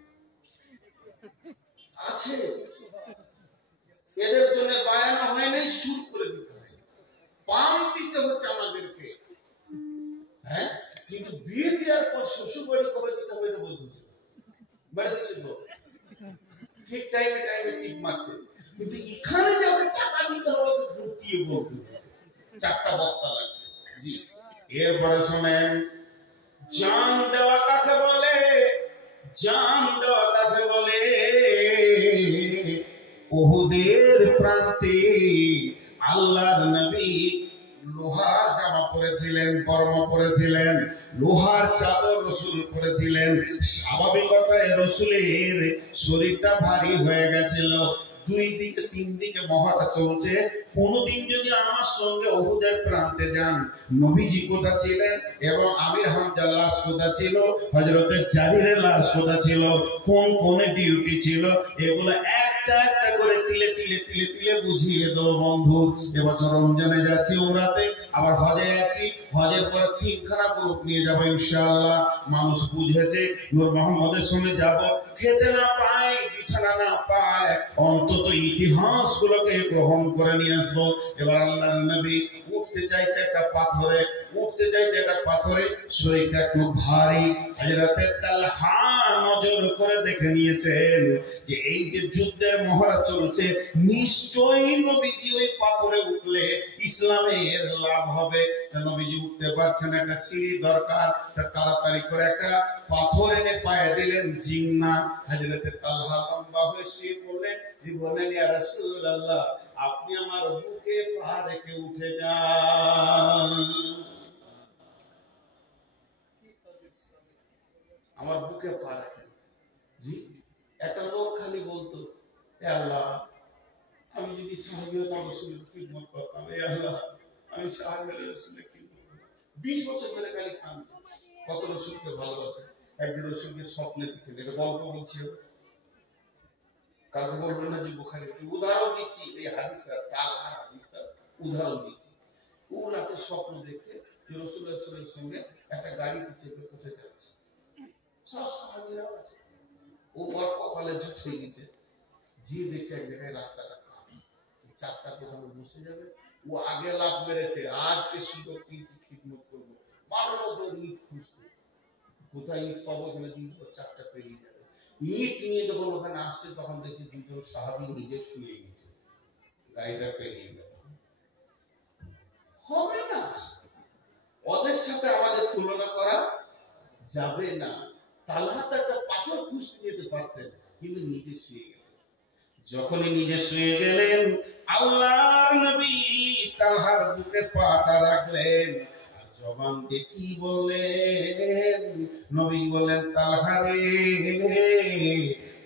আছে এদের জন্য বায়ানো হয় নাই, সুর করে দিতে হয়, পাম দিতে হচ্ছে আমাদেরকে। হ্যাঁ, কিন্তু বিয়ে দেওয়ার পর শ্বশুর বাড়ি কবে দিতে হবে এটা বলতে মেরে দিচ্ছে তো, ঠিক টাইমে টাইমে ঠিক মারছে, কিন্তু এখানে যাবে টাকা দিতে হবে তো ঢুকিয়ে বলতে হচ্ছে। 4টা বক্তা লাগছে। জি, এরপরে শোনেন জান দেওয়া কাকে বলে, জান দেওয়া কাকে বলে। উহুদের প্রান্তে আল্লাহর নবী লোহার জামা পরেছিলেন, বর্মা পরেছিলেন, লোহার চাদর রাসূল পরেছিলেন। স্বাভাবিকতায় রাসূলের শরীরটা ভারী হয়ে গেছিল, 2 দিকে 3 দিকে মহড়া চলছে। কোনদিন যদি আমার সঙ্গে উহুদের প্রান্তে যান, নবীজি কোথা ছিলেন এবং আমির হামজা লাশ কোথা ছিল, হযরতে জারিরের লাশ কোথা ছিল, কোন কোন ডিউটি ছিল, এগুলো একটা একটা করে তিলে তিলে তিলে তিলে বুঝিয়ে দেবো বন্ধু। এবছর রমজানে যাচ্ছি উমরাতে, আবার হজে যাচ্ছি, হজের পরে 3খানা গ্রুপ নিয়ে যাবো ইনশাআল্লাহ। মানুষ বুঝেছে নূর মোহাম্মদের সঙ্গে যাব, খেতে না পায় বিছানা না পায়, অন্তত ইতিহাস গুলোকে গ্রহণ করে নিয়ে আসবো। এবার আল্লাহর নবী উঠতে চাইছে একটা পাথরে, উঠতে চাইছে একটা পাথরে, শরীরটা একটু ভারী। হযরতে তালহা নজর করে দেখে নিয়েছেন যে এই যে যুদ্ধের মহড়া চলছে, নিশ্চয়ই নবীজি ওই পাথরে উঠলে ইসলামের লাভ হবে। নবীজি উঠতে পারছেন, একটা সিঁড়ি দরকার, তাড়াতাড়ি করে একটা পাথর এনে পায়ে দিলেন, জিন্না। হযরতে তালহা লম্বা হয়ে শুয়ে পড়লেন, বললেন ইয়া রাসূলুল্লাহ আপনি আমার বুকে পা রেখে উঠে যান, আমার বুকে পা রেখে। জি, একটা লোক খালি বলতো এ আল্লাহ আমি যদি সাহাবী হতাম রাসূলের খিদমত করতাম, এ আল্লাহ আমি সাহাবী রাসূলের খিদমত করতাম। 20 বছর ধরে খালি কাঁদছে, কত রাসূলকে ভালোবাসে। একদিন রাসূলকে স্বপ্নে দেখেছেন, এটা গল্প বলছি, কাউকে বলবেন না যে বুখারী, উদাহরণ দিচ্ছি, এই হাদিসটা তালহার হাদিসটা উদাহরণ দিচ্ছি। ও রাতে স্বপ্ন দেখে যে রাসূলুল্লাহ সাল্লাল্লাহু আলাইহি ওয়াসাল্লামের সঙ্গে একটা গাড়িতে চেপে কোথায় যাচ্ছে, সব সাহাবীরাও আছে। ও ওর কপালে জুট হয়ে গেছে, যে দেখছে এক জায়গায় রাস্তাটা চারটা প্রধান বসে যাবে, ও আগে লাভ মেরেছে, আজকে সুযোগ পেয়েছি খিদমত করবো, মারো দৌড় খুঁজতে, কোথায় ইট পাবো, এখানে দিন চারটা পেরিয়ে যাবে। ইট নিয়ে যখন ওখানে আসছে তখন দেখছি দুজন সাহাবী নিজে শুয়ে গেছে, গাড়িটা পেরিয়ে গেল। হবে না, ওদের সাথে আমাদের তুলনা করা যাবে না। তালহা তো একটা পাথর খুঁজতে যেতে পারতেন, কিন্তু নিজে শুয়ে গেলেন। যখনই নিজে শুয়ে গেলেন, আল্লাহর নবী তালহার বুকে পাটা রাখলেন, আর জবান দিয়ে কি বললেন? নবী বলেন, তালহা রে,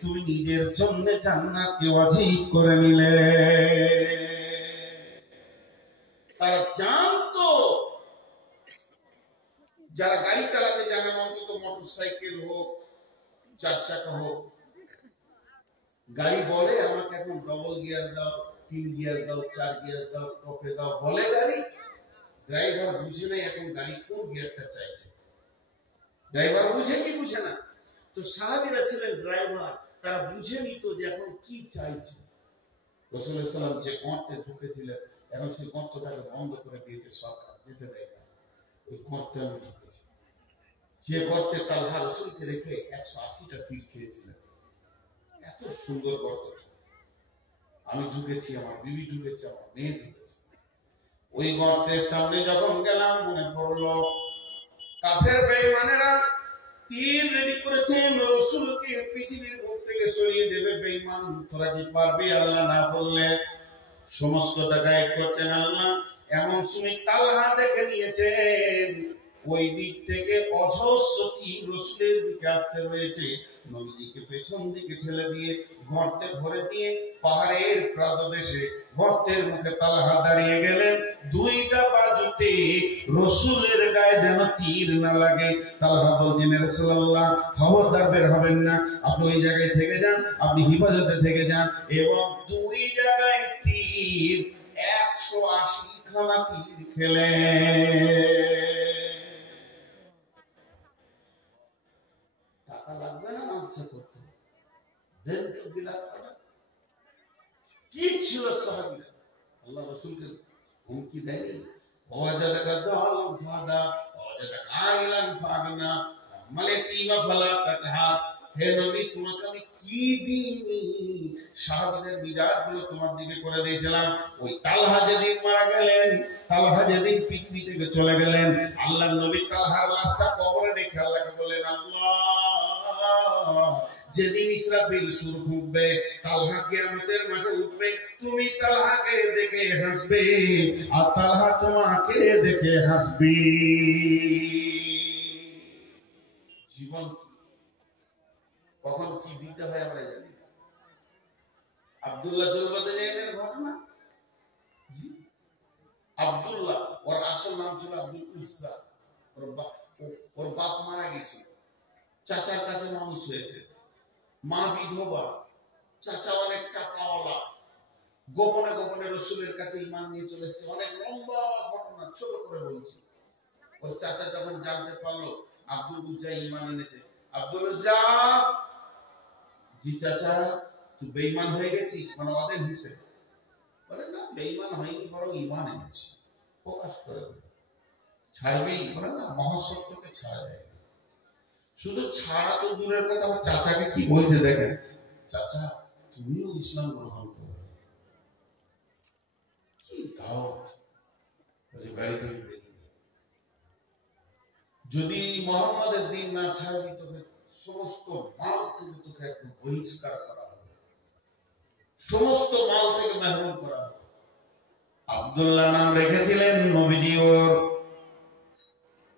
তুমি নিজের জন্য জান্নাতকে ওয়াজিব করে নিলে। তারা জানতো যারা গাড়ি চালাতে জানে না, অন্তত মোটরসাইকেল হোক, চার চাকা হোক, গাড়ি বলে আমাকে এখন ডবল গিয়ার দাও, 3 গিয়ার দাও, 4 গিয়ার দাও, টপে দাও, বলে গাড়ি। ড্রাইভার বুঝে নাই এখন গাড়ি কোন গিয়ারটা চাইছে। ড্রাইভার বুঝে কি বুঝে না? তো সাহাবীরা ছিলেন ড্রাইভার, তারা বুঝে নিত যে এখন কি চাইছে। রাসূল সাল্লাল্লাহু আলাইহি ওয়াসাল্লাম যে গর্তে ঢুকেছিলেন, এখন সেই গর্তটাকে বন্ধ করে দিয়েছে সরকার, যেতে দেয় না। ওই গর্তে আমি ঢুকেছি, যে গর্তে তালহা রাসূলকে রেখে 180টা তীর খেয়েছিলেন। এত সুন্দর গর্ত, আমি ঢুকেছি, আমার বিবি ঢুকেছে, আমার মেয়ে ঢুকেছে। ওই গর্তের সামনে যখন গেলাম, মনে পড়লো কাফের বেঈমানেরা তীর রেডি করেছেন, রাসূলকে পৃথিবীর বুক থেকে সরিয়ে দেবে। বেঈমান, তোরা কি পারবি? আল্লাহ না বললে সমস্তটা গাইড করছেন আল্লাহ। এমন সময় তালহা দেখে নিয়েছেন ওই দিক থেকে অজস্র তীর রাসূলের দিকে আসতে রয়েছে। নবীজিকে পেছন দিকে ঠেলে দিয়ে গর্তে ভরে দিয়ে পাহাড়ের প্রান্তদেশে গর্তের মুখে তালহা দাঁড়িয়ে গেলেন। দুইটা বাজুতে রাসূলের গায়ে যেন তীর না লাগে। তালহা বলছেন, রাসূলুল্লাহ, খবরদার বের হবেন না, আপনি ওই জায়গায় থেকে যান, আপনি হিফাজতে থেকে যান। এবং দুই জায়গায় তীর 180 খানা তীর খেলেন। লাগবে না আনসার করতে, দেন তো বিলাত করা কি ছিল সাহাবীরা? আল্লাহ রাসূলকে হুমকি দেয়নি, ওয়াজাদাকা যালাম ফাদা ওয়াজাদাকা আইলান ফাগনা মালাকিমা ফালা তাকহা। হে নবী, তোমাকে আমি কি দিইনি? সাহাবীদের মিজাজগুলো তোমার দিকে করে দিয়েছিলাম। ওই তালহা যেদিন মারা গেলেন, তালহা যেদিন পৃথিবী থেকে চলে গেলেন, আল্লাহর নবী তালহার লাশটা কবরে রেখে আল্লাহকে বললেন, আল্লাহ, যেদিন ইসরাফিল সুর ফুঁকবে, তালহা কিয়ামতের মাঠে উঠবে, তুমি তালহাকে দেখে হাসবে আর তালহা তোমাকে দেখে হাসবে। জীবন কখন কি দিতে হয় আমরা জানি। আব্দুল্লাহ জুলবাদাইনের ঘটনা, আব্দুল্লাহ, ওর আসল নাম ছিল আব্দুল উজ্জা। ওর বাপ মারা গেছিল, চাচার কাছে মানুষ হয়েছে, মা বিধবা, চাচা অনেক টাকাওয়ালা, গোপনে গোপনে রাসূলের কাছে ঈমান নিয়ে চলেছে। অনেক লম্বা ঘটনা, ছোট করে বলছি। ওর চাচা যখন জানতে পারলো আব্দুল উজ্জা ঈমান এনেছে, আব্দুল উজ্জা, জি চাচা, তুই বেঈমান হয়ে গেছিস, মানে ওদের হিসেবে। বলে না, বেঈমান হয়নি, বরং ঈমান এনেছি। প্রকাশ করে ছাড়বি, বলে না, মহাসত্যকে ছাড়া যায়। শুধু ছাড়া তো দূরের কথা, আমার চাচাকে কি বলছে দেখেন, চাচা তুমিও ইসলাম গ্রহণ করো। কি দাওয়াত! বাড়ি থেকে যদি মুহাম্মাদের দিন না ছাড়বি, তোকে সমস্ত মাল থেকে তোকে একদম বহিষ্কার করা হবে, সমস্ত মাল থেকে মাহরুম করা হবে। আব্দুল্লাহ নাম রেখেছিলেন নবীজি।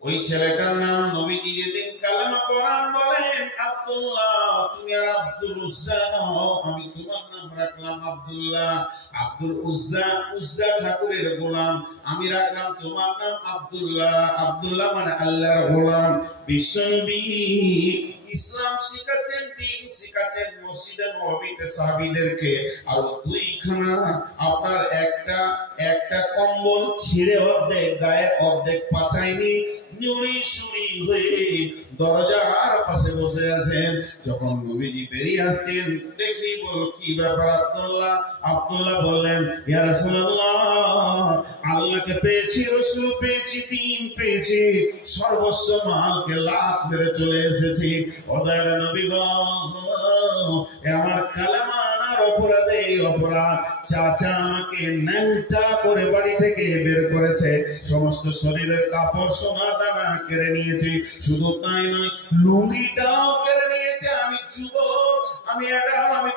ওই ছেলেটার নাম নবীজি যেদিন কালেমা পড়ান বলেন, আব্দুল্লাহ, তুমি আর আব্দুল উজ্জা নও, আমি তোমার নাম রাখলাম আব্দুল্লাহ। আব্দুল উজ্জা, উজ্জা ঠাকুরের গোলাম, আমি রাখলাম তোমার নাম আব্দুল্লাহ। আব্দুল্লাহ মানে আল্লাহর গোলাম। বিশ্বনবী ইসলাম শিখাচ্ছেন, দিন শিখাচ্ছেন মসজিদে নববীতে সাহাবীদেরকে। আর দুইখানা আপনার একটা কম্বল ছিঁড়ে অর্ধেক গায়ে অর্ধেক পাছায়নি, নুড়ি সুড়ি হয়ে দরজার পাশে বসে আছেন। যখন নবীজি বেরিয়ে আসছেন, দেখি বল কি ব্যাপার আব্দুল্লাহ বললেন, ইয়া রাসূলুল্লাহ, আল্লাহকে পেয়েছি, রাসূল পেয়েছি, দিন পেয়েছি, সর্বস্ব মালকে লাত মেরে চলে এসেছি। ও দয়ার নবী গো, আমার কালেমার অপরাধে অপরাধ, চাচা আমাকে ন্যাংটা করে বাড়ি থেকে বের করেছে, সমস্ত শরীরের কাপড় সোনা দানা কেড়ে নিয়েছে, শুধু তাই নয় লুঙ্গিটাও কেড়ে নিয়েছে। আমি যুবক, আমি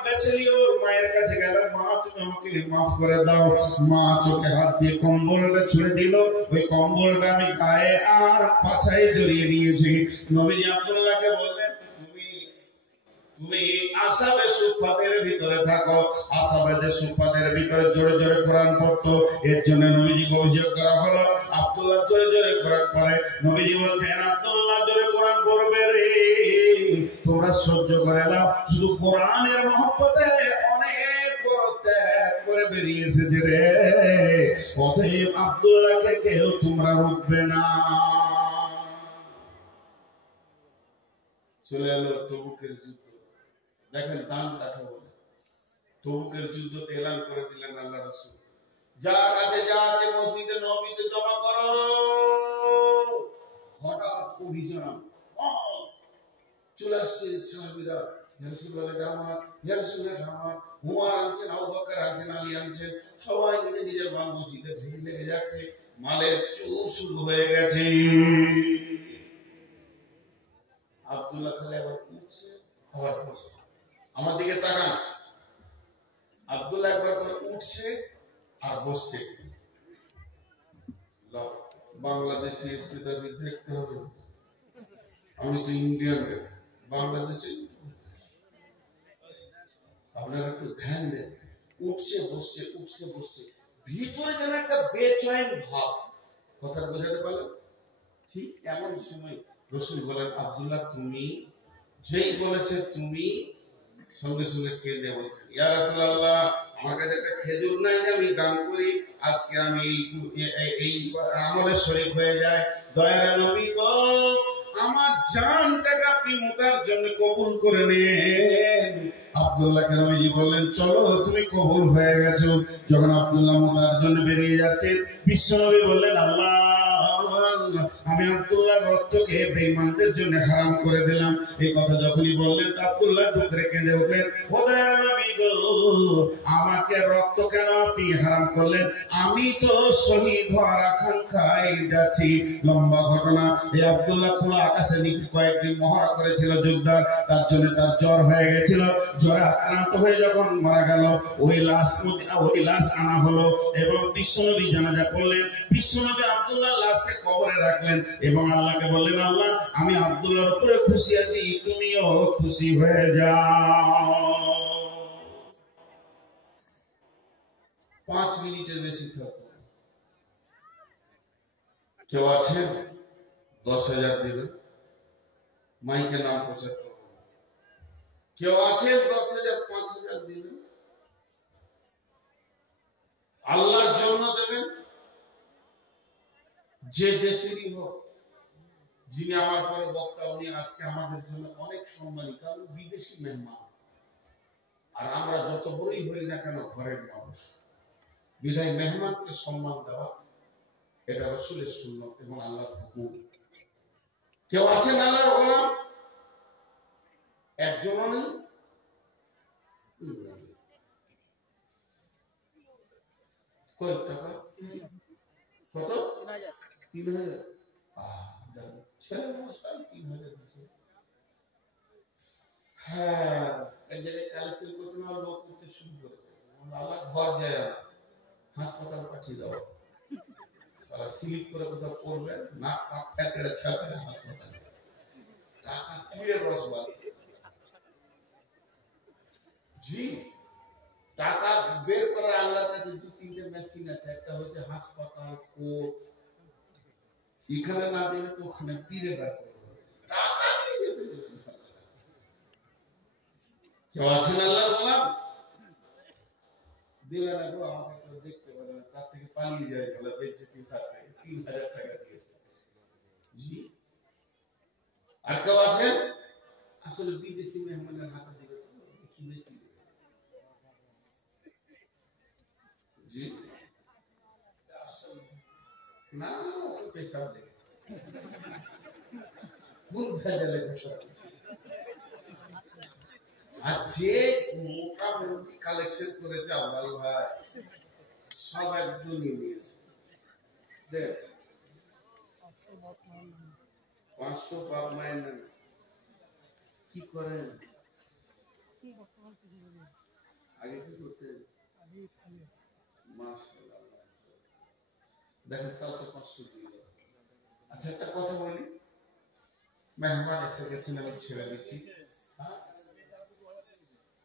ব্যাচেলিয়র, মায়ের কাছে গেল, মা তুমি আমাকে মাফ করে দাও। মা চোখে হাত দিয়ে কম্বলটা ছুঁড়ে দিল, ওই কম্বলটা আমি গায়ে আর পাছায় জড়িয়ে নিয়েছি। নবীজি আব্দুল্লাহকে বললেন, তুমি আসাবে সুফাতের ভিতরে থাকো। আসাবেদের সুফাতের ভিতরে জোরে জোরে কোরআন পড়তো, এর জন্য নবীজিকে অভিযোগ করা হলো। আব্দুল্লাহ জোরে জোরে কোরআন পড়ে। নবীজি বলছেন, আব্দুল্লাহ জোরে কোরআন পড়বে রে, তোমরা সহ্য করে নাও। শুধু কোরআনের মহব্বতে অনেক বড় ত্যাগ করে বেরিয়ে এসেছে রে। অতএব আব্দুল্লাহকে কেউ তোমরা রুখবে না। চলে এলো তবুকের যুদ্ধ। দেখেন দান কাকে বলে। তবুকের যুদ্ধতে এলান করে দিলেন আল্লাহ রাসূল, যার কাছে যা আছে মসজিদে নববীতে জমা করো। হঠাৎ অভিযান চলে আসছে, সাহাবীরা ইয়া রাসূলুল্লাহ আমার, ইয়া রাসূলুল্লাহ আমার, উমর আনছেন, আবু বকর আনছেন, আলী আনছেন, সবাই মিলে নিজের বান মসজিদে ভিড় লেগে যাচ্ছে, মালের চুর শুরু হয়ে গেছে। আব্দুল্লাহ খালি আবার উঠছে, আবার বসছে। আমার দিকে তাকান, আব্দুল্লাহ একবার করে উঠছে আর বসছে। বাংলাদেশে সেটা দেখতে হবে, আমি তো ইন্ডিয়ান, বাংলাদেশে আপনারা একটু ধ্যান দেন। উঠছে বসছে, উঠছে বসছে, ভিতরে যেন একটা বেচৈন ভাব। কথা বোঝাতে পারলেন? ঠিক এমন সময় রাসূল বলেন, আব্দুল্লাহ তুমি, যেই বলেছে তুমি, সঙ্গে সঙ্গে কেঁদে বলছেন, ইয়া রাসূলুল্লাহ, আমার কাছে একটা খেজুর নাই যে আমি দান করি, আজকে আমি এই আমলে শরীক হয়ে যায়। দয়ার নবী গো, আমার জানটাকে আপনি মুতার জন্য কবুল করে নেন। আব্দুল্লাহকে নবীজি বললেন, চলো তুমি কবুল হয়ে গেছো। যখন আব্দুল্লাহ মুতার জন্য বেরিয়ে যাচ্ছে, বিশ্বনবী বললেন, আল্লাহ, আমি আব্দুল্লাহর রক্তকে বেঈমানদের জন্য হারাম করে দিলাম। এই কথা যখনই বললেন, আব্দুল্লাহ টুকরে কেঁদে উঠলেন, ও দয়ার নবী গো, আমাকে রক্ত কেন আপনি হারাম করলেন? আমি তো শহীদ হওয়ার আকাঙ্ক্ষায় যাচ্ছি। লম্বা ঘটনা। এই আব্দুল্লাহ খোলা আকাশে নিচে কয়েকদিন মহড়া করেছিল যোদ্ধার, তার জন্য তার জ্বর হয়ে গেছিল। জ্বরে আক্রান্ত হয়ে যখন মারা গেল, ওই লাশ আনা হলো এবং বিশ্বনবী জানাজা করলেন। বিশ্বনবী আব্দুল্লাহ লাশকে কবরে রাখলেন এবং আল্লাহকে বললেন, আল্লাহ, আমি আব্দুল্লাহর উপরে খুশি আছি, তুমিও খুশি হয়ে যাও। 5 মিনিটের বেশি থাকবো। কেউ আছে 10,000 দিবে, মাইকে নাম প্রচার করবো। কেউ আছে 10,000 5,000 দিবেন, আল্লাহর জন্য দেবেন। যে দেশেরই হোক, যিনি আমার পরে বক্তা, উনি আজকে আমাদের জন্য অনেক সম্মানী, কারণ বিদেশি মেহমান। আর আমরা যত বড়ই হই না কেন ঘরের মানুষ, বিধায় মেহমানকে সম্মান দেওয়া এটা রাসূলের সুন্নাত এবং আল্লাহর হুকুম। কেউ আছেন আল্লাহর গোলাম? একজনও নেই। কয় টাকা? কত? 3,000। ছেলে মানুষ 3,000 দিচ্ছে। হ্যাঁ, এই জায়গায় ক্যালসিয়াম করতে না, লোক করতে শুরু করেছে। আল্লাহ ঘর যায় না, হাসপাতাল পাঠিয়ে দাও। তারা স্লিপ করে কোথাও পড়বে না, ফ্যাটের ছাপে হাসপাতাল, টাকা কিনে বসবাস। জি, টাকা বের করার আল্লাহর কাছে 2-3টে মেশিন আছে। একটা হচ্ছে হাসপাতাল, কোর্ট। এখানে না দিলে তো ওখানে পীরে বের করবে, টাকা নিয়ে যেতে দেবেন। কেউ আছেন আল্লাহ গোলাম? দিবে না গো, আমাকে কেউ দেখতে পারে না, তার থেকে পালিয়ে যায়, তাহলে বেজ্জতি থাকে। 3000 টাকা দিয়েছে। জি, আর কেউ আছেন? আসলে বিদেশি মেহমানের হাতে দিবে কি বেশি? জি না, পেশা দেবে কোন ভেজালে পেশা। আর যে মোটামুটি কালেকশন করেছে আব্বাল ভাই, সব একদম নিয়েছে। দেখ 500 পার মাইন কি করেন? আগে কি করতেন? মাশাআল্লাহ, দেখেন তাও তো 500 দিল। আচ্ছা একটা কথা বলি, মেহমান এসে গেছেন, আমি ছেড়ে দিচ্ছি,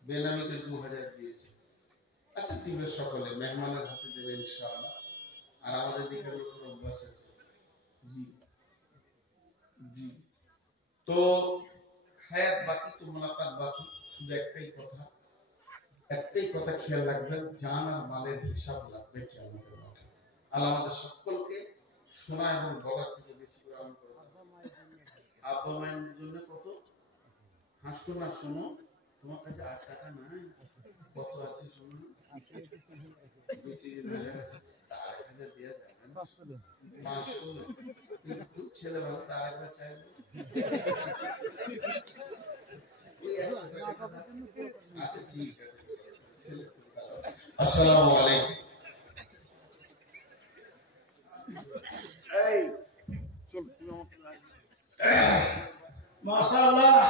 বেনামিতে 2000 দিয়েছে। আচ্ছা দিবে সকলে, মেহমানের হাতে দেবে ইনশাআল্লাহ। আর আমাদের দিকে লোকের অভ্যাস আছে। জি জি, তো হায়াত বাকি তো মুলাকাত বাকি। শুধু একটাই কথা খেয়াল রাখবেন, জান আর মালের হিসাব লাগবে কিয়ামতের মাঠে। আল্লাহ আমাদের সকলকে শোনা এবং বলার থেকে বেশি করে আমল করবে। আব্বা মায়ের জন্য কত হাসতো না, শোনো তোমার কাছে 8 টাকা নাই, কত আছে শোনো, 2-3 হাজার আছে, 1000 দেওয়া যাবে না, 500 খুব ছেলে ভালো, তার একবার চাইবে ওই 100 টাকা। আচ্ছা ঠিক আছে, আসসালামু আলাইকুম। এই চল মাশাআল্লাহ।